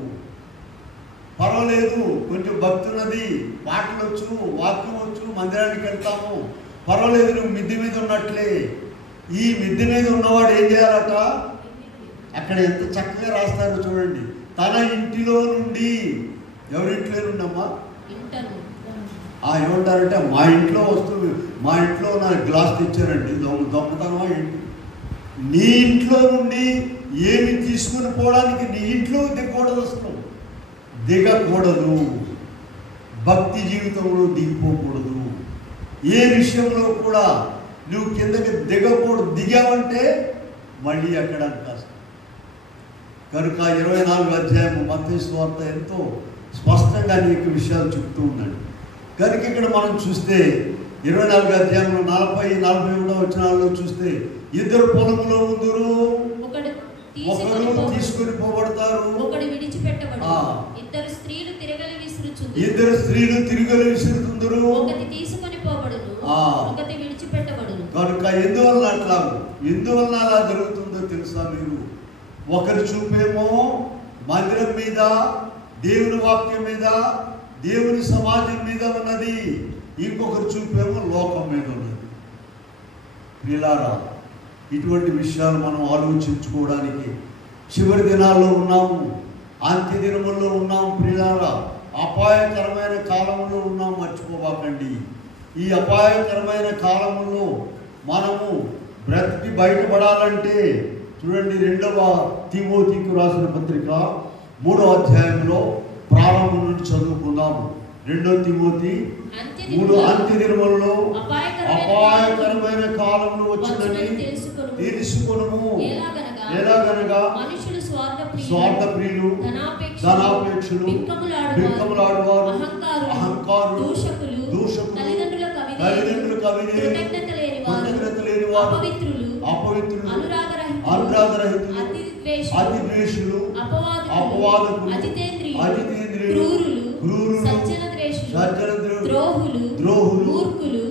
పర్వాలేదు, కొంచెం భక్తి ఉన్నది, పాటలు వచ్చు, వాక్యం వచ్చు, మందిరానికి వెళ్తాము, పర్వాలేదు, నువ్వు మిద్దె మీద ఉన్నట్లే. ఈ మిద్దె మీద ఉన్నవాడు ఏం చేయాలట? అక్కడ ఎంత చక్కగా రాస్తారు చూడండి. తన ఇంటిలో నుండి, ఎవరింట్లో నుండమ్మా? ఏమంటారంటే మా ఇంట్లో వస్తువు, మా ఇంట్లో నా గ్లాస్ తెచ్చారండి, దొంగతనమా ఏంటి? నీ ఇంట్లో నుండి ఏమి తీసుకుని పోవడానికి నీ ఇంట్లో దిగకూడదు, అసలు దిగకూడదు. భక్తి జీవితంలో దిగిపోకూడదు. ఏ విషయంలో కూడా నువ్వు కిందకి దిగకూడదు. దిగావంటే మళ్ళీ ఎక్కడానికి కష్టం. కనుక 24వ అధ్యాయం మత్తయి సువార్త ఎంతో స్పష్టంగా అనేక విషయాలు చెప్తూ ఉన్నాడు. కనుక ఇక్కడ మనం చూస్తే 24వ అధ్యాయంలో 40-41వ వచనాల్లో చూస్తే, ఇద్దరు పొలములో ఉందురు, ఒకరు తీసుకొని పోబడతారు, ఇద్దరు స్త్రీలు తిరగలి విసురుతుందరు, ఒకటి తీసుకొని పోబడును, ఒకటి విడిచిపెట్టబడును. కనుక ఎందువలన అలా జరుగుతుందో తెలుసా మీరు? ఒకరి చూపేమో మందిరం మీద, దేవుని వాక్యం మీద, దేవుని సమాజం మీద ఉన్నది, ఇంకొకరు చూపేమో లోకం మీద ఉన్నది. ప్రియులారా, ఇటువంటి విషయాలు మనం ఆలోచించుకోవడానికి చివరి దినాల్లో ఉన్నాము, అంత్య దినముల్లో ఉన్నాము. ప్రియులారా, అపాయకరమైన కాలంలో ఉన్నాం, మర్చిపోబాకండి. ఈ అపాయకరమైన కాలంలో మనము బ్రతికి బయటపడాలంటే చూడండి, 2వ తిమోతికి రాసిన పత్రిక 3వ అధ్యాయంలో ప్రారంభం నుండి చదువుకుందాము. 2వ తిమోతి 3 అంత్య దినములలో అపాయకరమైన కాలంలో వచ్చిందని తెలుసుకొనుము. ఎలాగనగా స్వార్థప్రియులు, ధనాపేక్షలు, బిక్కములాడువారు, అహంకారులు, దూషకులు, తల్లిదండ్రులకు కృతజ్ఞత లేని వారు, అపవిత్రులు, అనురాగరహితులు, అతిద్వేషులు, అపవాదకులు, అజితేంద్రియులు, క్రూరులు, ద్రోహులు, మూర్ఖులు,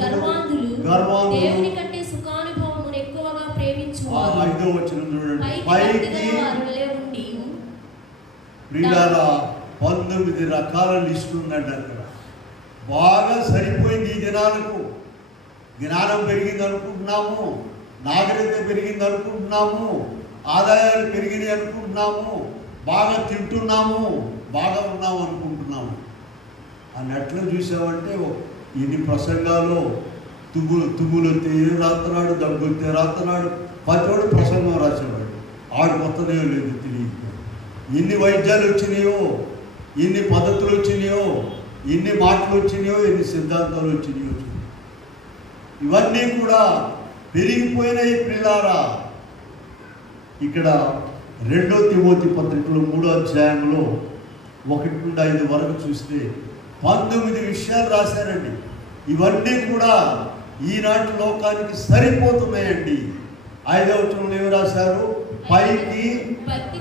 గర్వాంధులు, దేవుని కంటే సుఖానుభవమును ఎక్కువగా ప్రేమించువారు. 5వ వచనం చూడండి. పైకి ప్రియులారా 19 రకాల లిస్టు ఉందండి. అక్కడ బాగా సరిపోయింది. ఈ దినాలకు జ్ఞానం పెరిగింది అనుకుంటున్నాము, నాగరికత పెరిగింది అనుకుంటున్నాము, ఆదాయాలు పెరిగినాయి అనుకుంటున్నాము, బాగా తింటున్నాము, బాగా ఉన్నాము అనుకుంటున్నాము. అన్నట్లు చూసామంటే ఇన్ని ప్రసంగాలు తుమ్ములొత్తే రాస్తున్నాడు, దగ్గొత్తే రాస్తున్నాడు, ప్రతివాడు ప్రసంగం రాసేవాడు. ఆడిపోతున్నాయో లేదు తెలియదు. ఎన్ని వైద్యాలు వచ్చినాయో, ఎన్ని పద్ధతులు వచ్చినాయో, ఎన్ని మాటలు వచ్చినాయో, ఎన్ని సిద్ధాంతాలు వచ్చినాయో, ఇవన్నీ కూడా పెరిగిపోయినాయి ప్రియులారా. ఇక్కడ 2 తిమోతి పత్రికలో 3వ అధ్యాయంలో 1 నుండి 5 వరకు చూస్తే 19 విషయాలు రాశారండి. ఇవన్నీ కూడా ఈనాటి లోకానికి సరిపోతున్నాయండి. 5వ వచనంలో ఏమి రాశారు? పైకి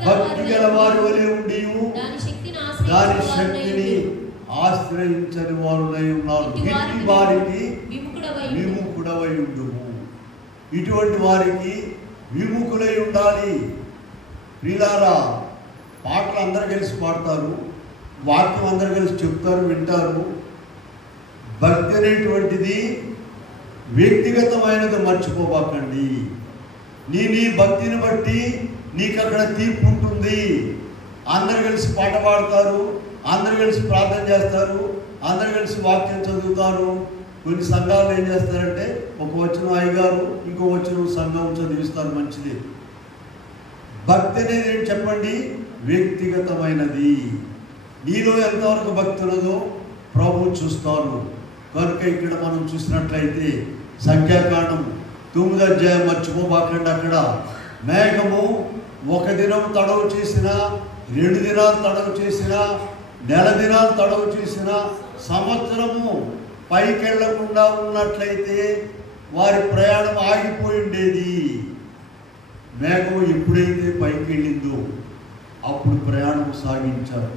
భక్తి గల వారి వలె ఉండి దాని శక్తిని ఆశ్రయించని వారులై ఉన్నారు. ఇట్టి వారికి విముఖుడవై ఉండుము. ఇటువంటి వారికి విముఖులై ఉండాలి. ప్రియులారా, పాటలు అందరూ కలిసి పాడతారు, వాక్యం అందరూ కలిసి చెప్తారు, వింటారు. భక్తి అనేటువంటిది వ్యక్తిగతమైనది మర్చిపోబాకండి. నీ భక్తిని బట్టి నీకు అక్కడ తీర్పు ఉంటుంది. అందరు కలిసి పాట పాడతారు, అందరు కలిసి ప్రార్థన చేస్తారు, అందరు కలిసి వాక్యం చదువుతారు. కొన్ని సంఘాలు ఏం చేస్తారంటే ఒక వచనం అయ్యగారు, ఇంకో వచనం సంఘం చదివిస్తారు. మంచిది. భక్తి అనేది ఏంటి చెప్పండి? వ్యక్తిగతమైనది. నీలో ఎంతవరకు భక్తి ఉన్నదో ప్రభు చూస్తారు. కనుక ఇక్కడ మనం చూసినట్లయితే సంఖ్యాకాండం 9వ అధ్యాయం మర్చిపోబాకండి. అక్కడ మేఘము 1 దినం తడవు చేసిన, 2 దినాలు తడవు చేసిన, నెల దినాలు తడవు చేసిన, సంవత్సరము పైకెళ్లకుండా ఉన్నట్లయితే వారి ప్రయాణం ఆగిపోయి ఉండేది. మేఘం ఎప్పుడైతే పైకి వెళ్ళిందో అప్పుడు ప్రయాణం సాగించారు.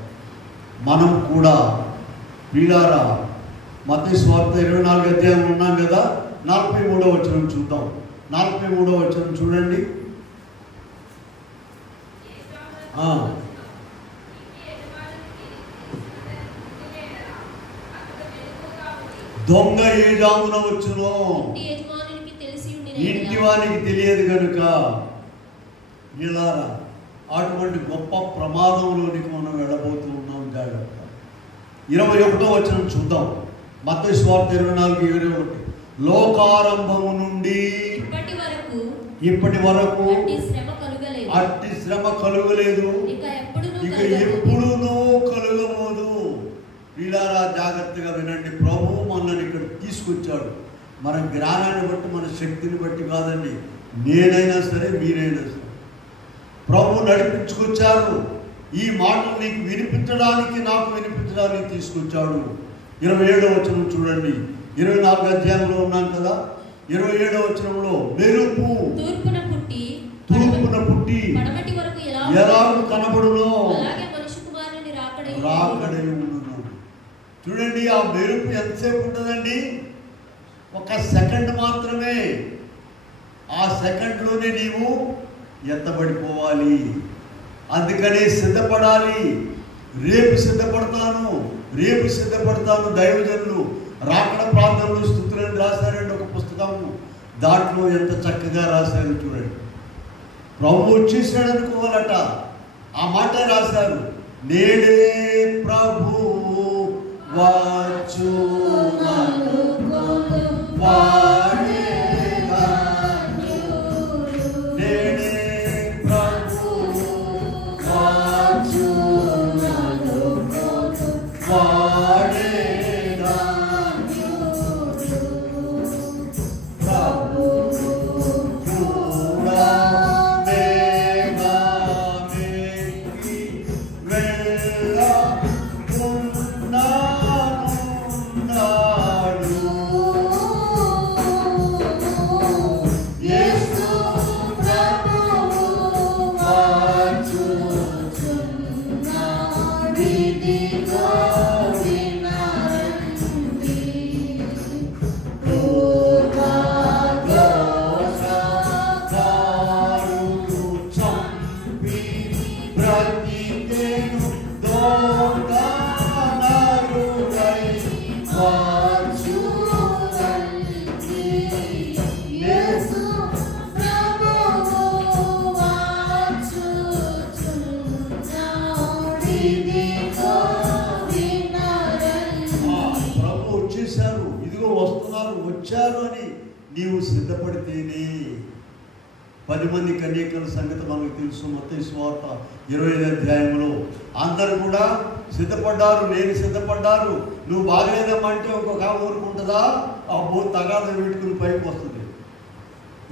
మనం కూడా ప్రియులారా మత్తయి సువార్త 24వ అధ్యాయం ఉన్నాం కదా, 43వ వచనం చూద్దాం. 43వ వచనం చూడండి. దొంగ ఏ జామున వచ్చునో ఇంటి వారికి తెలియదు కనుక. ఇలారా అటువంటి గొప్ప ప్రమాదంలోనికి మనం వెళ్ళబోతూ ఉన్నాం. జాగ్రత్త. 21వ వచనం చూద్దాం. మత్తయి సువార్త 24:21. లోకారంభము నుండి ఇప్పటి వరకు అట్టి శ్రమ కలుగలేదు, ఇక ఎప్పుడూ కలుగబోదు. వీళ్ళారా జాగ్రత్తగా వినండి. ప్రభువు మనల్ని ఇక్కడ తీసుకొచ్చాడు. మన జ్ఞానాన్ని బట్టి, మన శక్తిని బట్టి కాదండి. నేనైనా సరే, మీరైనా సరే ప్రభు నడిపించుకొచ్చారు. ఈ మాటలు నీకు వినిపించడానికి, నాకు వినిపించడానికి తీసుకొచ్చాడు. 27వ వచనం చూడండి. 24వ అధ్యాయంలో ఉన్నాం కదా. 27వ వచనంలో మెరుపు తూర్పున పుట్టి ఎలాగూ కనబడునో రాకడై ఉండును. చూడండి, ఆ మెరుపు ఎంతసేపు ఉంటుందండి? 1 సెకండ్ మాత్రమే. ఆ సెకండ్లోనే నీవు ఎత్తబడిపోవాలి. అందుకని సిద్ధపడాలి. రేపు సిద్ధపడతాను. దైవజనులు రాకడ ప్రార్థనలు, స్తుతులను రాశారండి ఒక పుస్తకము. దాంట్లో ఎంత చక్కగా రాశారు చూడండి. ప్రభు వచ్చేసాడు అనుకోవాలట. ఆ మాట రాశారు. నేడే ప్రభు వచ్చు వచ్చారు అని నీవు సిద్ధపడితేనే 10 మంది కన్యకల సంగతి మనకు తెలుసు. మత్తయి సువార్త 25వ అధ్యాయంలో అందరూ కూడా సిద్ధపడ్డారు, నేను సిద్ధపడ్డారు. నువ్వు బాగలేదమ్మంటే ఒక్కొక్క ఊరుకుంటుందా? ఆ ఊరు తగాద పెట్టుకుని పైకి వస్తుంది.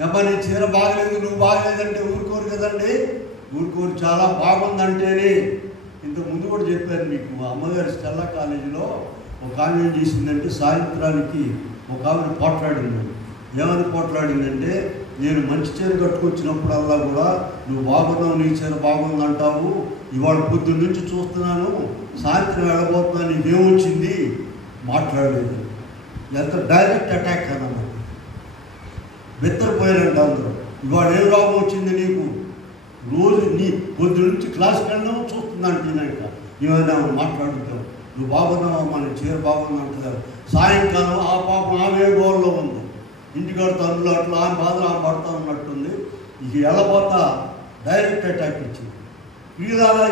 ఏమన్నా నీ చీర బాగలేదు, నువ్వు బాగలేదంటే ఊరుకోరు కదండి. ఊరుకోరు. చాలా బాగుందంటేనే ఇంతకు ముందు కూడా చెప్పారు మీకు. మా అమ్మగారి స్టెల్లా కాలేజీలో ఒక ఆమె ఏం చేసిందంటే సాయంత్రానికి ఒక ఆమెను పోట్లాడింది. ఏమని పోట్లాడిందంటే, నేను మంచి చీర కట్టుకొచ్చినప్పుడల్లా కూడా నువ్వు బాగున్నావు, నీ చీర బాగుందంటావు, ఇవాళ పొద్దున్న నుంచి చూస్తున్నాను, సాయంత్రం వెళ్ళబోతున్నా, నీకేమొచ్చింది? మాట్లాడలేదు. ఎంత డైరెక్ట్ అటాక్ అన్నమాట. బెత్తరపోయారంట అందరూ. ఇవాళ ఏం రోగం వచ్చింది నీకు? రోజు నీ పొద్దు నుంచి క్లాస్కి వెళ్ళడం చూస్తున్నాను తినాక ఏమైనా మాట్లాడుతావు, నువ్వు బాగున్నావా, మన చీర బాగుందంటారు. సాయంకాలం ఆ పాపం ఆమె గోల్లో ఉంది, ఇంటికాడ తల్లు అట్లా ఆమె బాధలు ఆమె పడతా ఉన్నట్టుంది. ఇక వెళ్ళబోతా డైరెక్ట్ అటాక్ ఇచ్చింది.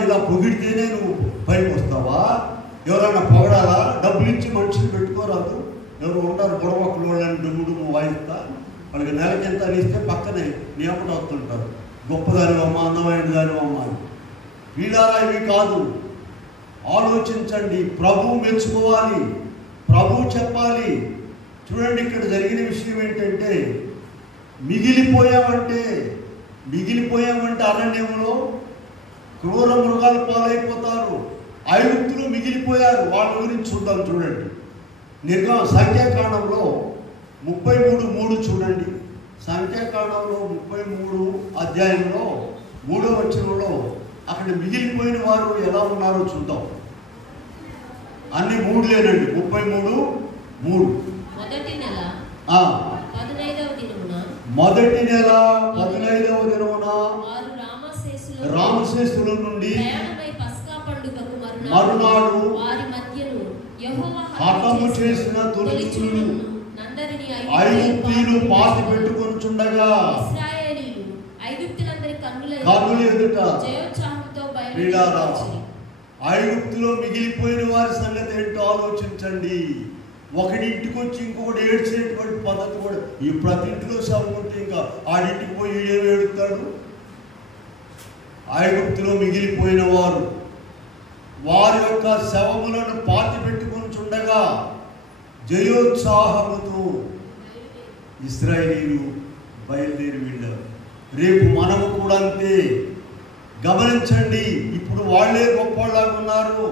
ఇలా పొగిడితేనే నువ్వు పైకి వస్తావా? ఎవరైనా పొగడాలా? డబ్బులు ఇచ్చి మనుషులు పెట్టుకోరాదు. ఎవరు ఉంటారు బుడమక్కలు వాళ్ళని డుమ్ము వాయిస్తా, వాళ్ళకి నెలకి ఎంత ఇస్తే పక్కనే నియమట వస్తుంటారు. గొప్పదానివమ్మ, అందమైన దానివమ్మ అని. వీళ్ళారా ఇవి కాదు. ఆలోచించండి. ప్రభువు మెచ్చుకోవాలి, ప్రభువు చెప్పాలి. చూడండి, ఇక్కడ జరిగిన విషయం ఏంటంటే, మిగిలిపోయామంటే అరణ్యంలో క్రూర మృగాల పాలైపోతారు. ఐగుప్తులు మిగిలిపోయారు. వాళ్ళ గురించి చూద్దాం. చూడండి, సంఖ్యాకాండంలో 33:3 చూడండి. సంఖ్యాకాండంలో 33 అధ్యాయంలో 3వ వచనంలో అక్కడ మిగిలిపోయిన వారు ఎలా ఉన్నారో చూద్దాం. అన్ని 3 లేనండి. 33:3. మొదటి నెల 15వ దినమున రామశేషుల నుండి మరునాడు హతము చేసిన తొలిచూలు ఐగుప్తీయులు పాతి పెట్టుకొనుచుండగా కన్నుల ఎదుట ఐగుప్తులో మిగిలిపోయిన వారి సంగతి ఏంటో ఆలోచించండి. ఒకడింటికి వచ్చి ఇంకొకటి ఏడ్చేటువంటి పద్ధతి కూడా. ఈ ప్రతి ఇంటిలో శవం ఉంటే ఇంకా ఆడింటికి పోయి ఈడేమి ఏడుతాడు? ఐగుప్తులో మిగిలిపోయిన వారు వారి యొక్క శవములను పాతి పెట్టుకొనుచుండగా జయోత్సాహముతో ఇశ్రాయేలీయులు బయలుదేరి వెళ్ళారు. రేపు మనము కూడా అంతే. గమనించండి, ఇప్పుడు వాళ్ళే గొప్పలాగా ఉన్నారు,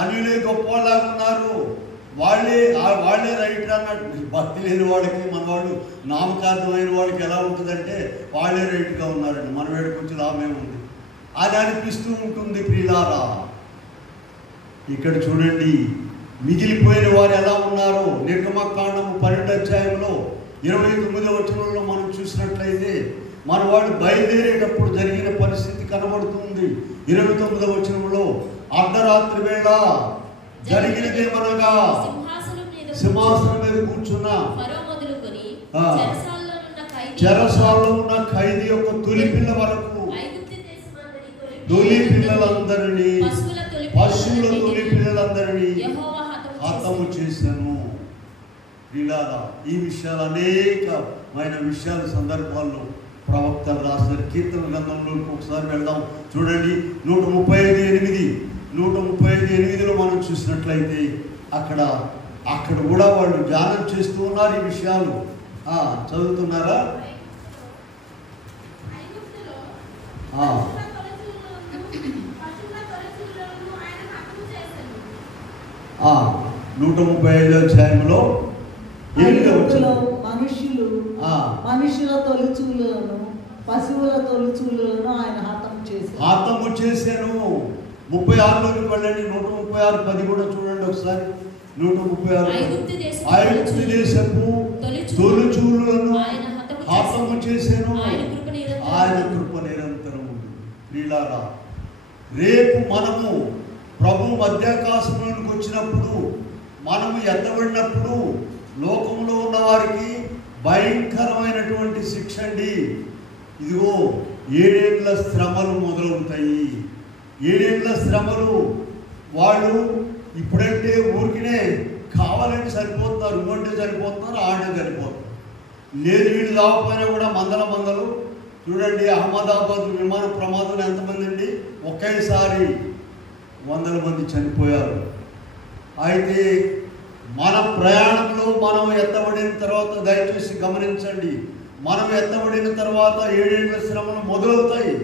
అన్యులే గొప్పలాగా ఉన్నారు, వాళ్ళే రైట్ అన్నట్టు. భక్తి లేని వాళ్ళకి మన వాళ్ళు నామకార్థమైన వాళ్ళకి ఎలా ఉంటుందంటే వాళ్ళే రైట్గా ఉన్నారండి, మన వేడుకొచ్చి లాభమే ఉంది అని అనిపిస్తూ ఉంటుంది. ప్రియులారా, ఇక్కడ చూడండి మిగిలిపోయిన వారు ఎలా ఉన్నారో. నిర్గమకాండము 12వ అధ్యాయంలో 29వ వచనంలో మనం చూసినట్లయితే మన వాళ్ళు బయలుదేరేటప్పుడు జరిగిన పరిస్థితి కనబడుతుంది. 29వ వచనంలో అర్ధరాత్రి వేళ జరిగినదేమనగా సింహాసనం మీద కూర్చున్న చెరసాలలో ఉన్న ఖైదీ యొక్క తొలి పిల్ల వరకు తొలి పిల్లలందరినీ, పశువుల తొలి పిల్లలందరినీ హతము చేశాను. ప్రియులారా, ఈ విషయాలు అనేకమైన విషయాల సందర్భాల్లో ప్రవక్తలు రాశారు. కీర్తన గ్రంథంలోకి ఒకసారి వెళ్దాం. చూడండి, 135:8లో మనం చూసినట్లయితే అక్కడ కూడా వాళ్ళు ధ్యానం చేస్తూ ఉన్నారు. ఈ విషయాలు చదువుతున్నారా? 135వ అధ్యాయంలో మనుషుల తొలిచూలను పశువుల తొలిచూలను ఆయన హతము చేశాను. 36లోకి వెళ్ళండి. 136:10 కూడా చూడండి ఒకసారి. 136 ఐగుప్తు దేశపు తొలిచూలను హతము చేశాను, ఆయన కృప నిరంతరము. ప్రియులారా, రేపు మనము ప్రభు మధ్యాకాశంలోకి వచ్చినప్పుడు, మనము ఎత్తబడినప్పుడు లోకంలో ఉన్న వారికి భయంకరమైనటువంటి శిక్ష అండి. ఇదిగో 7 ఏళ్ల శ్రమలు మొదలవుతాయి. 7 ఏళ్ల శ్రమలు. వాళ్ళు ఇప్పుడంటే ఊరికినే కావాలంటే సరిపోతున్నారు, ఇవ్వంటే సరిపోతున్నారు, ఆడే సరిపోతున్నారు. లేదు వీళ్ళు రాకపోయినా కూడా మందలు చూడండి, అహ్మదాబాద్ విమాన ప్రమాదం ఎంతమంది అండి? ఒకేసారి 100 మంది చనిపోయారు. అయితే మన ప్రయాణంలో మనం ఎత్తబడిన తర్వాత దయచేసి గమనించండి, మనం ఎత్తబడిన తర్వాత 7 ఏళ్ల శ్రమలు మొదలవుతాయి.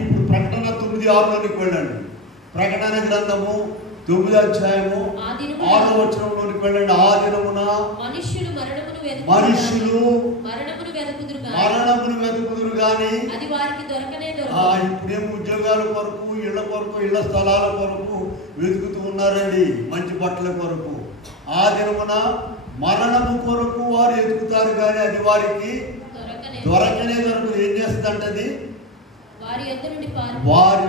ఇప్పుడు ప్రకటన 9:6లోనికి వెళ్ళండి. ప్రకటన గ్రంథము 9వ అధ్యాయము 6వ వచనంలోనికి వెళ్ళండి. ఆ దినమున మనుషులు మరణమును వెతుకుదురు గాని అది వారికి దొరకనే దొరకదు. ఇప్పుడేమో ఉద్యోగాల కొరకు, ఇళ్ల కొరకు, ఇళ్ల స్థలాల కొరకు వెతుకుతూ ఉన్నారండి, మంచి బట్టల కొరకు. ఆ దినమున మరణము కొరకు వారు వెతుకుతారు కానీ అది వారికి దొరకనే దొరకదు. ఏం చేస్తుందంటే అది వారి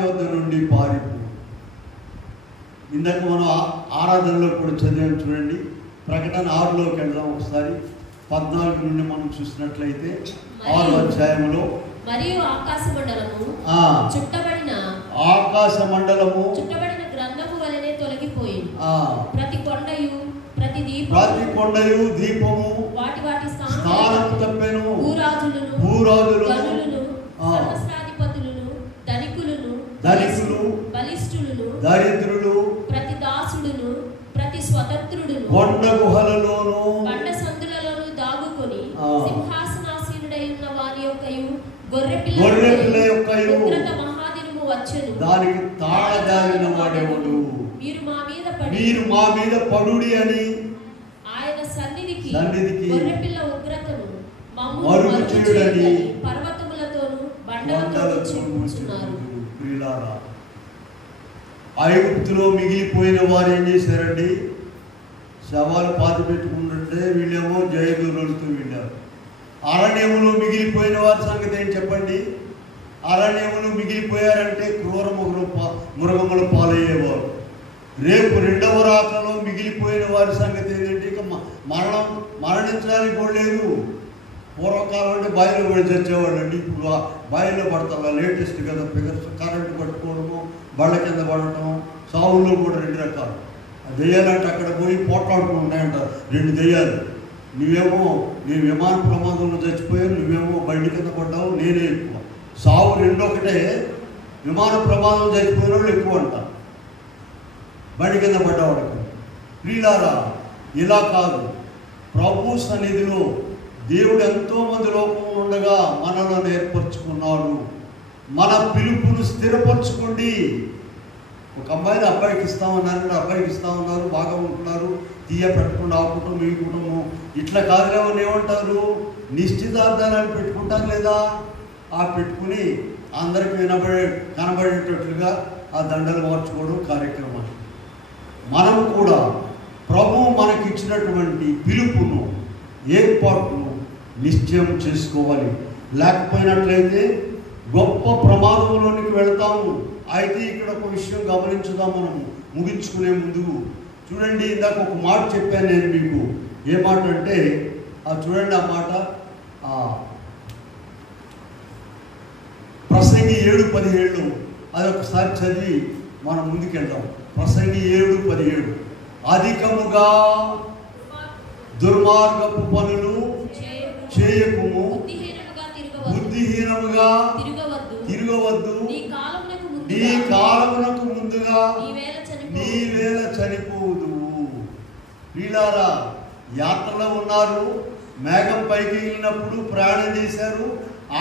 యొద్ద నుండి పారిపో. ఇందాక మనం ఆరాధనలో కూడా చదివాం చూడండి. ప్రకటన 6లోకి వెళ్దాం ఒకసారి. 14 నుండి మనం చూసినట్లయితే 6వ అధ్యాయంలో మరియు ఆకాశ మండలము చుట్టబడిన గ్రంథము వలెనే తొలగిపోయింది. ప్రతి కొండయు దీపము వాటి స్థానము తప్పెను. భూరాజులను సహస్రాధిపతులను ధనికులు బలిష్ఠులను దరిద్రులు ప్రతి దాసుడును ప్రతి స్వతంత్రుడును కొండ గుహలలోను బండ సందులలోను దాగుకొని సింహాసనాసీనుడై ఉన్న వారి యొక్కయు గొర్రెపిల్ల యొక్కయు ఉగ్రత మహాదినము వచ్చెను. దానికి తాళజారిన వాడెవడు? మీరు మా మీద పడుడి అని ఆయన సన్నిధికి గొర్రెపిల్ల ఉగ్రతను మరుగు చేయుడని పర్వతములతోను బండలతోను చెప్పుచున్నారు. ఐగుప్తులో మిగిలిపోయిన వారు ఏం చేశారండి? శవాలు పాతి పెట్టుకుంటుంటే వీళ్ళేమో జయదూరులతో వెళ్ళారు. అరణ్యములో మిగిలిపోయిన వారి సంగతి ఏం చెప్పండి? అరణ్యములు మిగిలిపోయారంటే క్రూర మృగములు పాలయ్యేవారు. రేపు 2వ రాకలో మిగిలిపోయిన వారి సంగతి ఏంటంటే ఇక మరణించడానికి కూడా లేదు. పూర్వకాలం అంటే బాయిలో పడి చచ్చేవాళ్ళు అండి. ఇప్పుడు బాయిలో పడతారు. లేటెస్ట్ కదా ఫిగర్స్. కరెంటు పట్టుకోవడము, బళ్ళ కింద పడటం. సావుల్లో కూడా 2 రకాలు. దెయ్యాలంటే అక్కడ పోయి పోట్లాడుతూ ఉంటాయంటారు 2 దెయ్యాలు. నువ్వేమో నేను విమాన ప్రమాదంలో చచ్చిపోయావు, నువ్వేమో బండి కింద పడ్డావు, నేనే ఎక్కువ. సావు 2 ఒకటే. విమాన ప్రమాదం చచ్చిపోయిన వాళ్ళు ఎక్కువ అంట, బండి కింద పడ్డవాడు. ప్రియులారా, ఇలా కాదు. ప్రభు సన్నిధిలో దేవుడు ఎంతోమంది లోకంలో ఉండగా మనలో ఏర్పరచుకున్నాడు. మన పిలుపును స్థిరపరచుకోండి. ఒక అమ్మాయిని అబ్బాయికి ఇస్తామన్నారు, అబ్బాయికి ఇస్తామన్నారు, బాగా ఉంటున్నారు, తీయ పెట్టకుండా ఆ కుటుంబం ఈ కుటుంబం ఇట్లా కాదులేమని ఏమంటారు? నిశ్చితార్థాలను పెట్టుకుంటారు లేదా? ఆ పెట్టుకుని అందరికి కనబడేటట్లుగా ఆ దండలు మార్చుకోవడం కార్యక్రమాలు. మనం కూడా ప్రభువు మనకిచ్చినటువంటి పిలుపును, ఏర్పాటును నిశ్చయం చేసుకోవాలి. లేకపోయినట్లయితే గొప్ప ప్రమాదంలోనికి వెళ్తాము. అయితే ఇక్కడ ఒక విషయం గమనించుదాం మనం ముగించుకునే ముందు. చూడండి, ఇందాక ఒక మాట చెప్పాను నేను మీకు. ఏ మాట అంటే చూడండి, ఆ మాట ప్రసంగి 7:17. అది ఒకసారి చదివి మనం ముందుకెళ్దాం. ప్రసంగి 7:17. అధికముగా దుర్మార్గపు పనులు చేయకుము, బుద్ధిహీనముగా తిరగవద్దు, నీ కాలమునకు ముందుగా నీవేళ చనిపోదు. వీళ్ళారా, యాత్రలో ఉన్నారు. మేఘం పైకి వెళ్ళినప్పుడు ప్రయాణం చేశారు,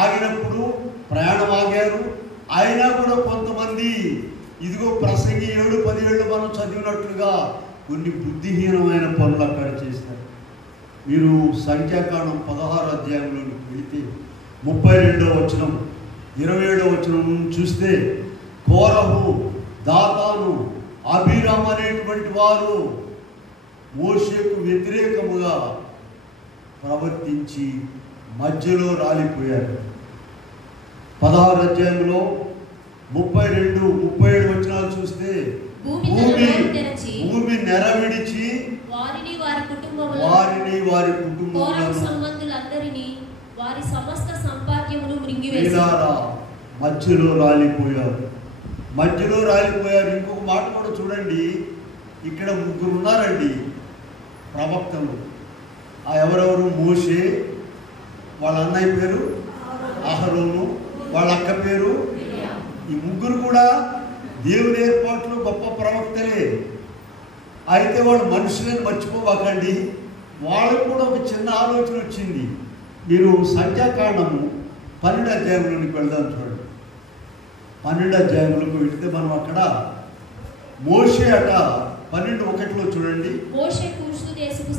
ఆగినప్పుడు ప్రయాణం ఆగారు. అయినా కూడా కొంతమంది ఇదిగో ప్రసంగి 7:17 మనం చదివినట్లుగా కొన్ని బుద్ధిహీనమైన పనులు అక్కడ చేశారు. మీరు సంఖ్యాకాండం 16వ అధ్యాయంలోకి వెళితే 32వ వచనం 27వ వచనం చూస్తే కోరహు, దాతాను, అబీరాము అనేటువంటి వారు మోషేకు వ్యతిరేకముగా ప్రవర్తించి మధ్యలో రాలిపోయారు. 16వ అధ్యాయంలో 32, 37 వచనాలు చూస్తే భూమి నెరవిడిచి వారిని వారి కుటుంబములను సంబంధులందరినీ వారి సమస్త సంపాద్యమును మృంగివేశారు. మధ్యలో రాలిపోయారు. ఇంకొక మాట కూడా చూడండి, ఇక్కడ 3 ఉన్నారండి ప్రవక్తలు. ఎవరెవరు? మోషే, వాళ్ళ అన్నయ్య పేరు అహరోను, వాళ్ళ అక్క పేరు. ఈ ముగ్గురు కూడా దేవుని ఏర్పాట్లు గొప్ప ప్రవక్తలే. అయితే వాళ్ళు మనుషులను మర్చిపోబాకండి. వాళ్ళకు కూడా ఒక చిన్న ఆలోచన వచ్చింది. మీరు సంఖ్యాకాండము 12 అధ్యాయంలోనికి వెళ్దాం చూడండి. 12 అధ్యాయంలోకి వెళితే మనం అక్కడ మోషే అట 12:1 చూడండి. మోషే కూషు దేశపు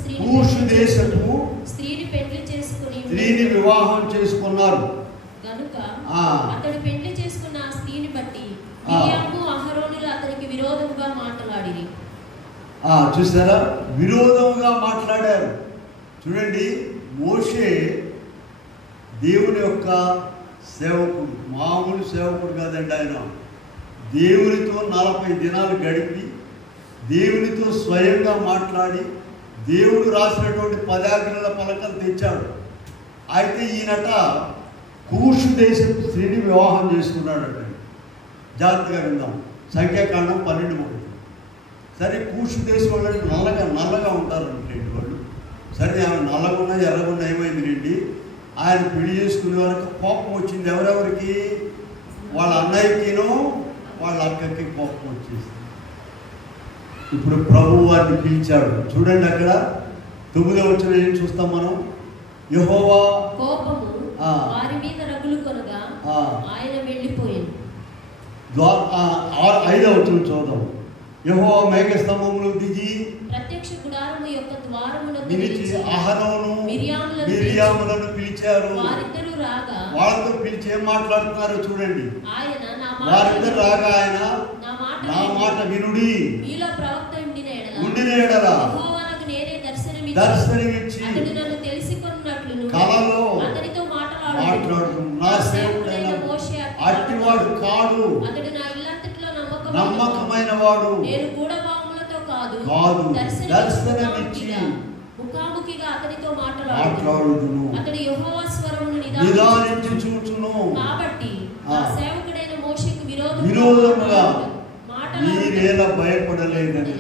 స్త్రీని పెళ్లి చేసుకుని స్త్రీని వివాహం చేసుకున్నారు గనుక అతడు పెళ్లి చేసుకున్న ఆ స్త్రీని బట్టి మిరియాము అహరోనులు అతనికి విరోధముగా మాట్లాడిరి. చూసారా, విరోధముగా మాట్లాడారు. చూడండి, మోషే దేవుని యొక్క సేవకుడు, మామూలు సేవకుడు కాదండి. ఆయన దేవునితో 40 దినాలు గడిపి దేవునితో స్వయంగా మాట్లాడి దేవుడు రాసినటువంటి 10 ఆజ్ఞల పలకలు తెచ్చాడు. అయితే ఈయనట కూషు దేశపు స్త్రీని వివాహం చేసుకున్నాడట. జాగ్రత్తగా విందాం. సంఖ్యాకాండం 12:1. సరే, కూషు దేశం వాళ్ళని నల్లగా ఉంటారంటే వాళ్ళు. సరే, ఆమె నల్లగున్నా ఎర్రగున్నా ఏమైంది రండి, ఆయన పెళ్లి చేసుకునే వరకు కోపం వచ్చింది. ఎవరెవరికి? వాళ్ళ అన్నయ్యకినో వాళ్ళ అక్కకి కోపం వచ్చేసింది. ఇప్పుడు ప్రభువు వారిని పిలిచాడు. చూడండి, అక్కడ 9వ వచనం ఏం చూస్తాం మనం? యెహోవా కోపము వారి మీద రగులు కొనగా ఆయన వెళ్ళిపోయాడు. 5వ వచనం చూద్దాం. యెహోవా మేఘస్తంభములో దిగి ప్రత్యక్ష గుడారము యొక్క ద్వారమున నిలిచి అహరోను మిరియాములను పిలిచారు. వారిద్దరూ రాగా వాళ్ళతో పిలిచి ఏం మాట్లాడుతున్నారో చూడండి. ఆయన వారిద్దరు రాగా ఆయన నా మాట వినుడి, మీలో ప్రవక్త ఉండిన ఎడల యెహోవాకు నేనే దర్శనమిచ్చి అతడు నన్ను తెలిసికొన్నట్లును కలలో అతనితో మాట్లాడుతూ నా సేవకుడైన మోషే అట్టివాడు కాడు, అతడు నా ఇల్లంతటిలో నమ్మకమైన వాడు, నేను గూఢభావములతో కాదు దర్శనమిచ్చి ముఖాముఖిగా అతనితో మాట్లాడుదును, అతడు యెహోవా స్వరమును నిదానించి చూచును. కాబట్టి నా సేవకుడైన మోషేకు విరోధముగా మీరేలా భయపడలేదని,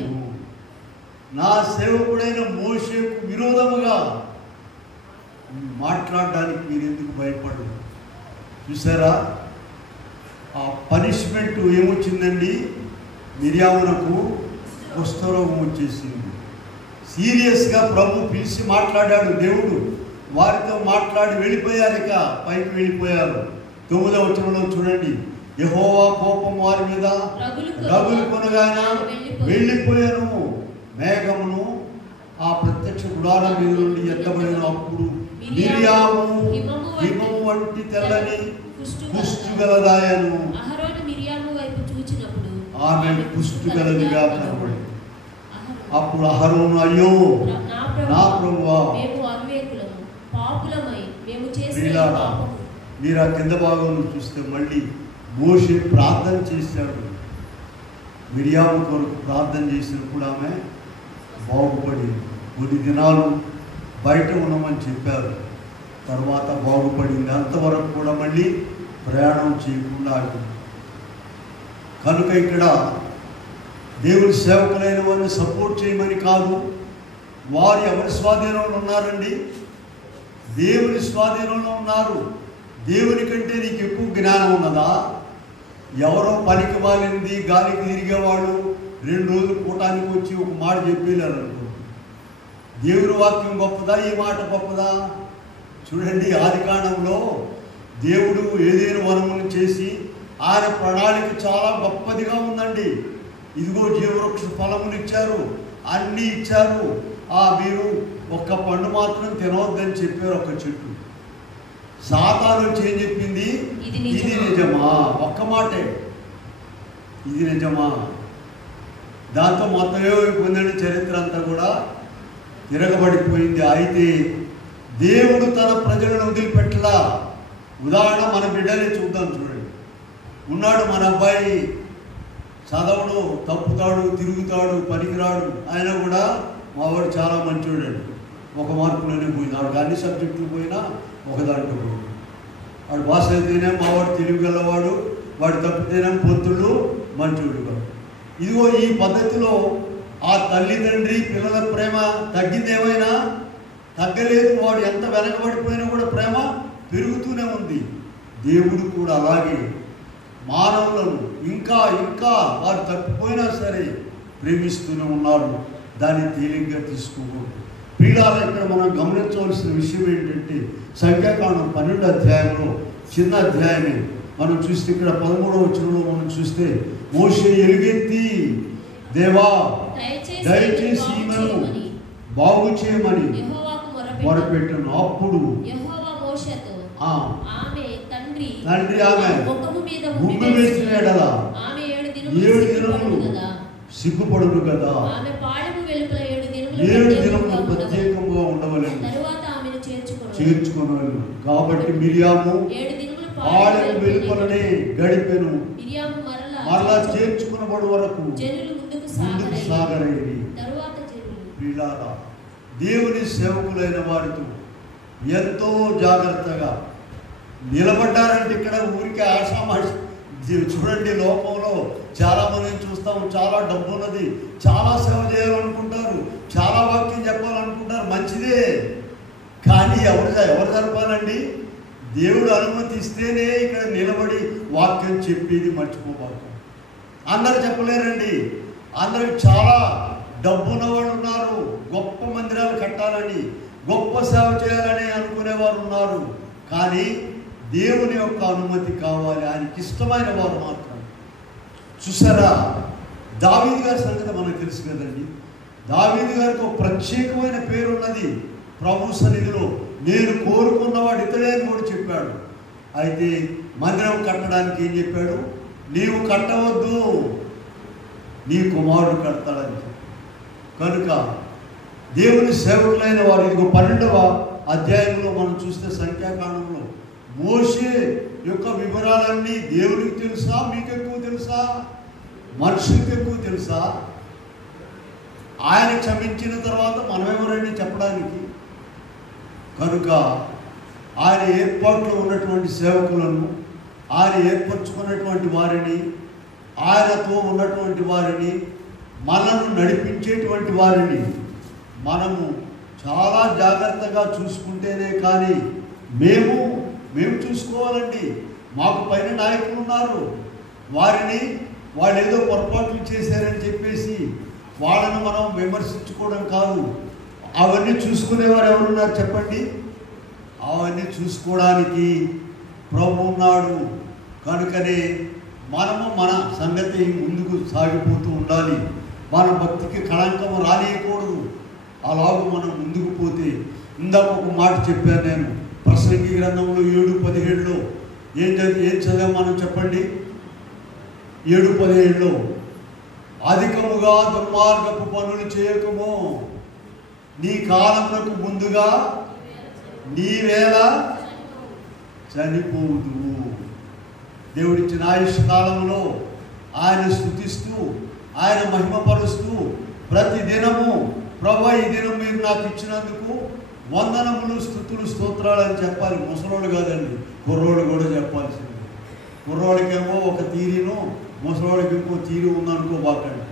నా సేవకుడైన మోషేకు విరోధముగా మాట్లాడడానికి మీరు ఎందుకు భయపడరు? చూసారా, ఆ పనిష్మెంట్ ఏమొచ్చిందండి? మిరియామునకు కుష్ఠరోగం వచ్చేసింది. సీరియస్గా ప్రభు పిలిచి మాట్లాడాడు. దేవుడు వారితో మాట్లాడి వెళ్ళిపోయారు. ఇక పైకి వెళ్ళిపోయారు. 9వ వచనంలో చూడండి, యెహోవా కోపం వారి మీద రగులు కొనగానే వెళ్ళిపోయాను. మేఘమును ఆ ప్రత్యక్ష గుడారం మీద నుండి ఎత్తబడిన అప్పుడు మిరియాము హిమము వంటి తెల్లని కుష్టు గలదాయను. అహరోను మిరియాము వైపు చూచినప్పుడు ఆమె కుష్టు గలదిగా కనబడింది. అప్పుడు అహరోను, అయ్యో నా ప్రభువా, మేము అవివేకులము పాపులమై మేము చేసిన పాపము. మీరు ఆ కింద భాగంలో చూస్తే మళ్ళీ మోషే ప్రార్థన చేశాడు. మిరియాము కొరకు ప్రార్థన చేసినప్పుడు ఆమె బాగుపడింది. 10 దినాలు బయట ఉన్నామని చెప్పారు, తర్వాత బాగుపడింది. అంతవరకు కూడా మళ్ళీ ప్రయాణం చేయకుండా ఆగింది. కనుక ఇక్కడ దేవుని సేవకులైన వారిని సపోర్ట్ చేయమని కాదు. వారు ఎవరి స్వాధీనంలో ఉన్నారండి? దేవుని స్వాధీనంలో ఉన్నారు. దేవుని కంటే నీకు ఎక్కువ జ్ఞానం ఉన్నదా? ఎవరో పనికి మాలింది గాలికి తిరిగేవాడు 2 రోజులు కూటానికి వచ్చి ఒక మాట చెప్పేలేరు అనుకో. దేవుని వాక్యం గొప్పదా? ఈ మాట గొప్పదా? చూడండి, ఆదికాండంలో దేవుడు ఏదైనా వనమును చేసి ఆయన ప్రణాళిక చాలా గొప్పదిగా ఉందండి. ఇదిగో జీవవృక్ష ఫలములు ఇచ్చారు, అన్నీ ఇచ్చారు. మీరు ఒక్క పండు మాత్రం తినవద్దని చెప్పారు, ఒక చెట్టు. సాతాను వచ్చి ఏం చెప్పింది? ఇది నిజమా? ఒక్క మాటే, ఇది నిజమా? దాంతో మొత్తం ఏమైపోయిందండి, చరిత్ర అంతా కూడా తిరగబడిపోయింది. అయితే దేవుడు తన ప్రజలను వదిలిపెట్టలా. ఉదాహరణ మన బిడ్డలే చూద్దాం. చూడండి, ఉన్నాడు మన అబ్బాయి, చదవడు, తప్పుతాడు, తిరుగుతాడు, పనికిరాడు. ఆయన కూడా మావాడు చాలా మంచివాడు. 1 మార్కులోనే పోయింది. వాడికి అన్ని సబ్జెక్టులు పోయినా ఒక దాంట్లో పోయింది. వాడు భాష అయితేనే మావాడు తెలివిగలవాడు, వాడు తప్పితేనే పొత్తుడు మంచివాడు కాదు. ఇదిగో ఈ పద్ధతిలో ఆ తల్లిదండ్రి పిల్లల ప్రేమ తగ్గింది? ఏమైనా తగ్గలేదు. వాడు ఎంత వెనకబడిపోయినా కూడా ప్రేమ పెరుగుతూనే ఉంది. దేవుడు కూడా అలాగే మానవులను ఇంకా ఇంకా వారు తప్పిపోయినా సరే ప్రేమిస్తూనే ఉన్నారు. దాన్ని తేలిగ్గా తీసుకోకూడదు. ప్రియులారా, ఇక్కడ మనం గమనించవలసిన విషయం ఏంటంటే సంఖ్యాకాండం 12వ అధ్యాయంలో చిన్న అధ్యాయమే మనం చూస్తే ఇక్కడ 13వ వచనంలో మనం చూస్తే మోషే ఎలుగెత్తి దేవా దయచేసి ఈమెను బాగు చేయమని మొరపెట్టను. అప్పుడు తండ్రి ఆమె గుమ్మి వేసిన ఎడల 7 దినములు సిగ్గుపడును కదా, 7 దినములు ప్రత్యేకంగా ఉండవలను చేర్చుకోవాలి. కాబట్టి మిరియాము పాడెము వెలుపలనే గడిపెను, మరలా చేర్చుకునబడు వరకు ముందుకు సాగలేదు. ప్రియులారా, దేవుని సేవకులైన వారితో ఎంతో జాగ్రత్తగా నిలబడ్డారంటే ఇక్కడ ఊరికే ఆషామాషి చూడండి. లోకంలో చాలా మందిని చూస్తాం, చాలా డబ్బు ఉన్నది, చాలా సేవ చేయాలనుకుంటారు, చాలా వాక్యం చెప్పాలనుకుంటారు, మంచిదే. కానీ ఎవరు జరపాలండి? దేవుడు అనుమతిస్తేనే ఇక్కడ నిలబడి వాక్యం చెప్పేది మర్చిపోబాకు. అందరు చెప్పలేరండి. అందరికి చాలా డబ్బున్న వాళ్ళు ఉన్నారు, గొప్ప మందిరాలు కట్టాలని, గొప్ప సేవ చేయాలని అనుకునేవారు ఉన్నారు. కానీ దేవుని యొక్క అనుమతి కావాలి, ఆయనకి ఇష్టమైన వారు మాత్రం. చూసారా, దావీదు గారి సంగతి మనకు తెలుసు కదండి. దావీదు గారికి ఒక ప్రత్యేకమైన పేరు ఉన్నది ప్రభు సన్నిధిలో. నేను కోరుకున్నవాడు ఇతడే అని కూడా చెప్పాడు. అయితే మందిరం కట్టడానికి ఏం చెప్పాడు? నీవు కట్టవద్దు, నీ కుమారుడు కడతాడని. కనుక దేవుని సేవకులైన వారు ఇదిగో 12వ అధ్యాయంలో మనం చూస్తే సంఖ్యాకాండంలో మోషే యొక్క వివరాలన్నీ దేవునికి తెలుసా? మీకు ఎక్కువ తెలుసా? మనుషులకు ఎక్కువ తెలుసా? ఆయన క్షమించిన తర్వాత మనమెవరండి చెప్పడానికి? కనుక ఆయన ఏర్పాట్లో ఉన్నటువంటి సేవకులను, ఆయన ఏర్పరచుకున్నటువంటి వారిని, ఆయనతో ఉన్నటువంటి వారిని, మనను నడిపించేటువంటి వారిని మనము చాలా జాగ్రత్తగా చూసుకుంటేనే కానీ మేము చూసుకోవాలండి. మాకు పైన నాయకులు ఉన్నారు, వాళ్ళు ఏదో పొరపాట్లు చేశారని చెప్పేసి వాళ్ళను మనం విమర్శించుకోవడం కాదు. అవన్నీ చూసుకునేవారు ఎవరున్నారు చెప్పండి? అవన్నీ చూసుకోవడానికి ప్రభు ఉన్నాడు. కనుకనే మనము మన సంగతి ముందుకు సాగిపోతూ ఉండాలి. మన భక్తికి కళంకం రానియకూడదు. అలాగూ మనం ముందుకు పోతే, ఇందాక ఒక మాట చెప్పాను నేను, ప్రసంగి గ్రంథంలో 7:17లో ఏం చదివాం మనం చెప్పండి? 7:17లో అధికముగా దుర్మార్గపు పనులు చేయకము, నీ కాలమునకు ముందుగా నీవేళ చనిపోదు. దేవుడిచ్చిన ఆయుష్ కాలంలో ఆయన స్తుతిస్తూ, ఆయన మహిమపరుస్తూ ప్రతి దినము ప్రభు ఈ దినం మీరు నాకు ఇచ్చినందుకు వందనములు, స్తుతులు, స్తోత్రాలు అని చెప్పాలి. ముసలోడు కాదండి, కుర్రోడు కూడా చెప్పాల్సింది. కుర్రోడికేమో ఒక తీరును, ముసలోడికి ఇంకో తీరు ఉందనుకోబాకండి.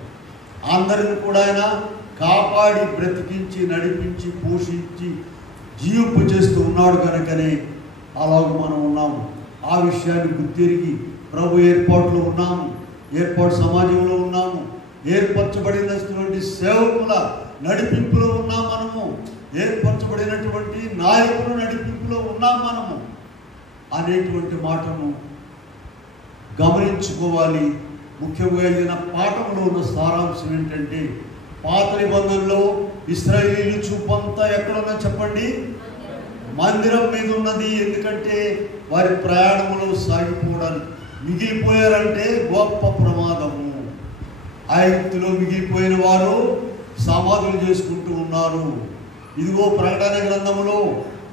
అందరిని కూడా ఆయన కాపాడి బ్రతికించి నడిపించి పోషించి జీవింపు చేస్తూ ఉన్నాడు. కనుకనే అలాగ మనం ఉన్నాము. ఆ విషయాన్ని గుర్తిరిగి ప్రభు ఏర్పాటులో ఉన్నాము, ఏర్పాటు సమాజంలో ఉన్నాము, ఏర్పరచబడినటువంటి సేవకుల నడిపింపులో ఉన్నాం మనము, ఏర్పరచబడినటువంటి నాయకుల నడిపింపులో ఉన్నాం మనము అనేటువంటి మాటను గమనించుకోవాలి. ముఖ్యంగా ఏదైనా పాఠంలో ఉన్న సారాంశం ఏంటంటే, పాత నిబంధనలో ఇశ్రాయేలీయుల చూపంతా ఎక్కడున్నా చెప్పండి? మందిరం మీద ఉన్నది. ఎందుకంటే వారి ప్రయాణంలో సాగిపోవడానికి మిగిలిపోయారంటే గొప్ప ప్రమాదము. ఐగుప్తులో మిగిలిపోయిన వారు సమాధులు చేసుకుంటూ ఉన్నారు. ఇదిగో ప్రకటన గ్రంథంలో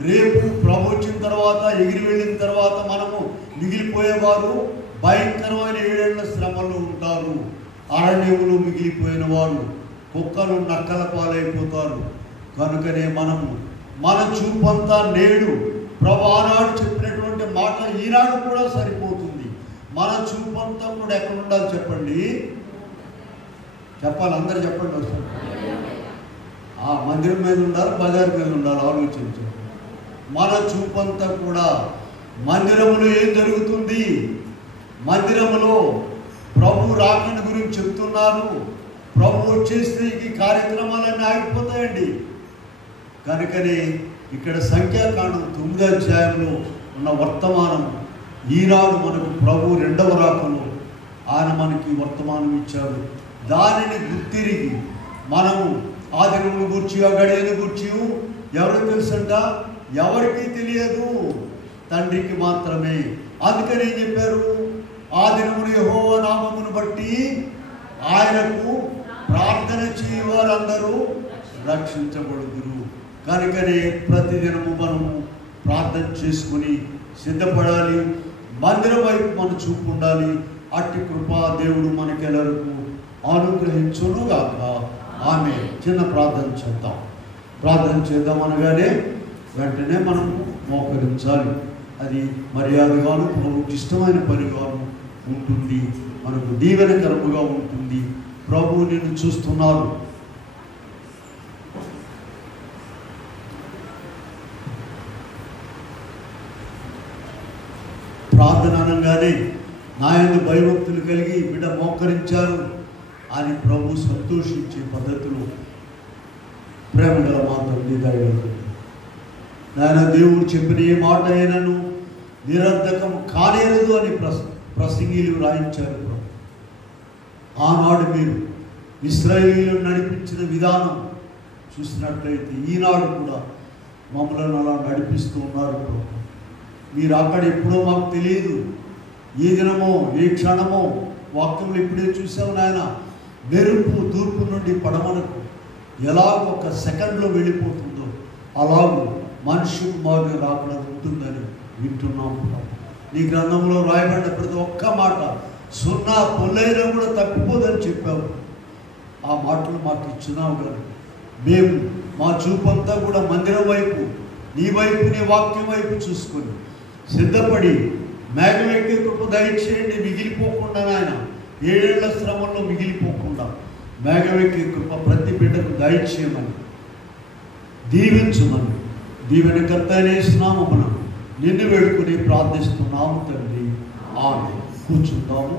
రేపు ప్రభు వచ్చిన తర్వాత, ఎగిరి వెళ్ళిన తర్వాత మనము మిగిలిపోయేవారు భయంకరమైన 7 ఏళ్ల శ్రమలో ఉంటారు. అరణ్యములు మిగిలిపోయిన వారు కుక్కలు నక్కల పాలైపోతారు. కనుకనే మనము మన చూపంతా నేడు ప్రభు ఆనాడు చెప్పినటువంటి మాట ఈనాడు కూడా సరిపోతుంది. మన చూపంతా కూడా ఎక్కడ ఉండాలి చెప్పండి? చెప్పాలి, అందరు చెప్పండి. వస్తారు ఆ మందిరం మీద ఉండాలి, బజార్ మీద ఉండాలి. ఆలోచించండి. మన చూపంతా కూడా మందిరములో ఏం జరుగుతుంది? మందిరములో ప్రభు రాకడ గురించి చెప్తున్నారు. ప్రభు వచ్చేస్తే ఈ కార్యక్రమాలన్నీ ఆగిపోతాయండి. కనుకనే ఇక్కడ సంఖ్యాకాండం 9వ అధ్యాయంలో ఉన్న వర్తమానం ఈనాడు మనకు ప్రభు రెండవ రాకలో ఆయన మనకి వర్తమానం ఇచ్చాడు. దానిని గుర్తిరిగి మనము ఆ దినమును గూర్చి ఆ గడియను గూర్చి ఎవరికి తెలుసంట? ఎవరికి తెలియదు, తండ్రికి మాత్రమే. అందుకని ఏం చెప్పారు? ఆ దినమును యెహోవా నామమును బట్టి ఆయనకు ప్రార్థన చేయవారందరూ రక్షించబడుదురు. కనుకనే ప్రతిదినము మనము ప్రార్థన చేసుకుని సిద్ధపడాలి. మందిరం వైపు మన చూపు ఉండాలి. అట్టి కృపా దేవుడు మనకెల్లరకు అనుగ్రహించునుగాక. ఆమె చిన్న ప్రార్థన చేద్దాం. ప్రార్థన చేద్దాం అనగానే వెంటనే మనము మోకరించాలి. అది మర్యాదగాను ప్రభువుకి ఇష్టమైన పనిగాను ఉంటుంది, మనకు దీవెనకరముగా ఉంటుంది. ప్రభువు నిన్ను చూస్తున్నారు. ప్రార్థన అనగానే నా యందు భయభక్తులు కలిగి బిడ్డ మోకరించారు అని ప్రభు సంతోషించే పద్ధతిలో ప్రేమగల మా తండ్రి దయగలరు. నాయన దేవుడు చెప్పిన ఏ మాట అయినను నిరర్ధకం కానేరదు అని ప్రసంగిలు రాయించారు. ఆనాడు మీరు ఇశ్రాయేలీయులను నడిపించిన విధానం చూసినట్లయితే ఈనాడు కూడా మమ్మల్ని అలా నడిపిస్తూ ఉన్నారు. మీరు అక్కడ ఎప్పుడో మాకు తెలియదు, ఏ దినమో ఏ క్షణమో వాక్యంలో ఇప్పుడే చూసాము నాయన. మెరుపు తూర్పు నుండి పడమనకు ఎలాగో ఒక సెకండ్లో వెళ్ళిపోతుందో అలాగూ మనిషి కుమారుని రాకుండా ఉంటుందని వింటున్నాము. నీ గ్రంథంలో రాయబడిన ప్రతి ఒక్క మాట సున్నా పొల్లైనా కూడా తప్పిపోదని చెప్పావు. ఆ మాటలు మాకు ఇచ్చినావు కానీ మేము మా చూపంతా కూడా మందిరం వైపు, నీ వైపు, నీ వాక్యం వైపు చూసుకొని సిద్ధపడి మేఘం ఎక్కే కృప దయచేయండి. మిగిలిపోకుండా నాయన, 7 ఏళ్ల శ్రమంలో మిగిలిపోకుండా మేఘం ఎక్కే కృప ప్రతి బిడ్డకు దయచేయమని, దీవించమని, దీవెనకర్త నామమున నిన్ను వేడుకుని ప్రార్థిస్తున్నాము తండ్రి. ఆమె. కూర్చుందాము.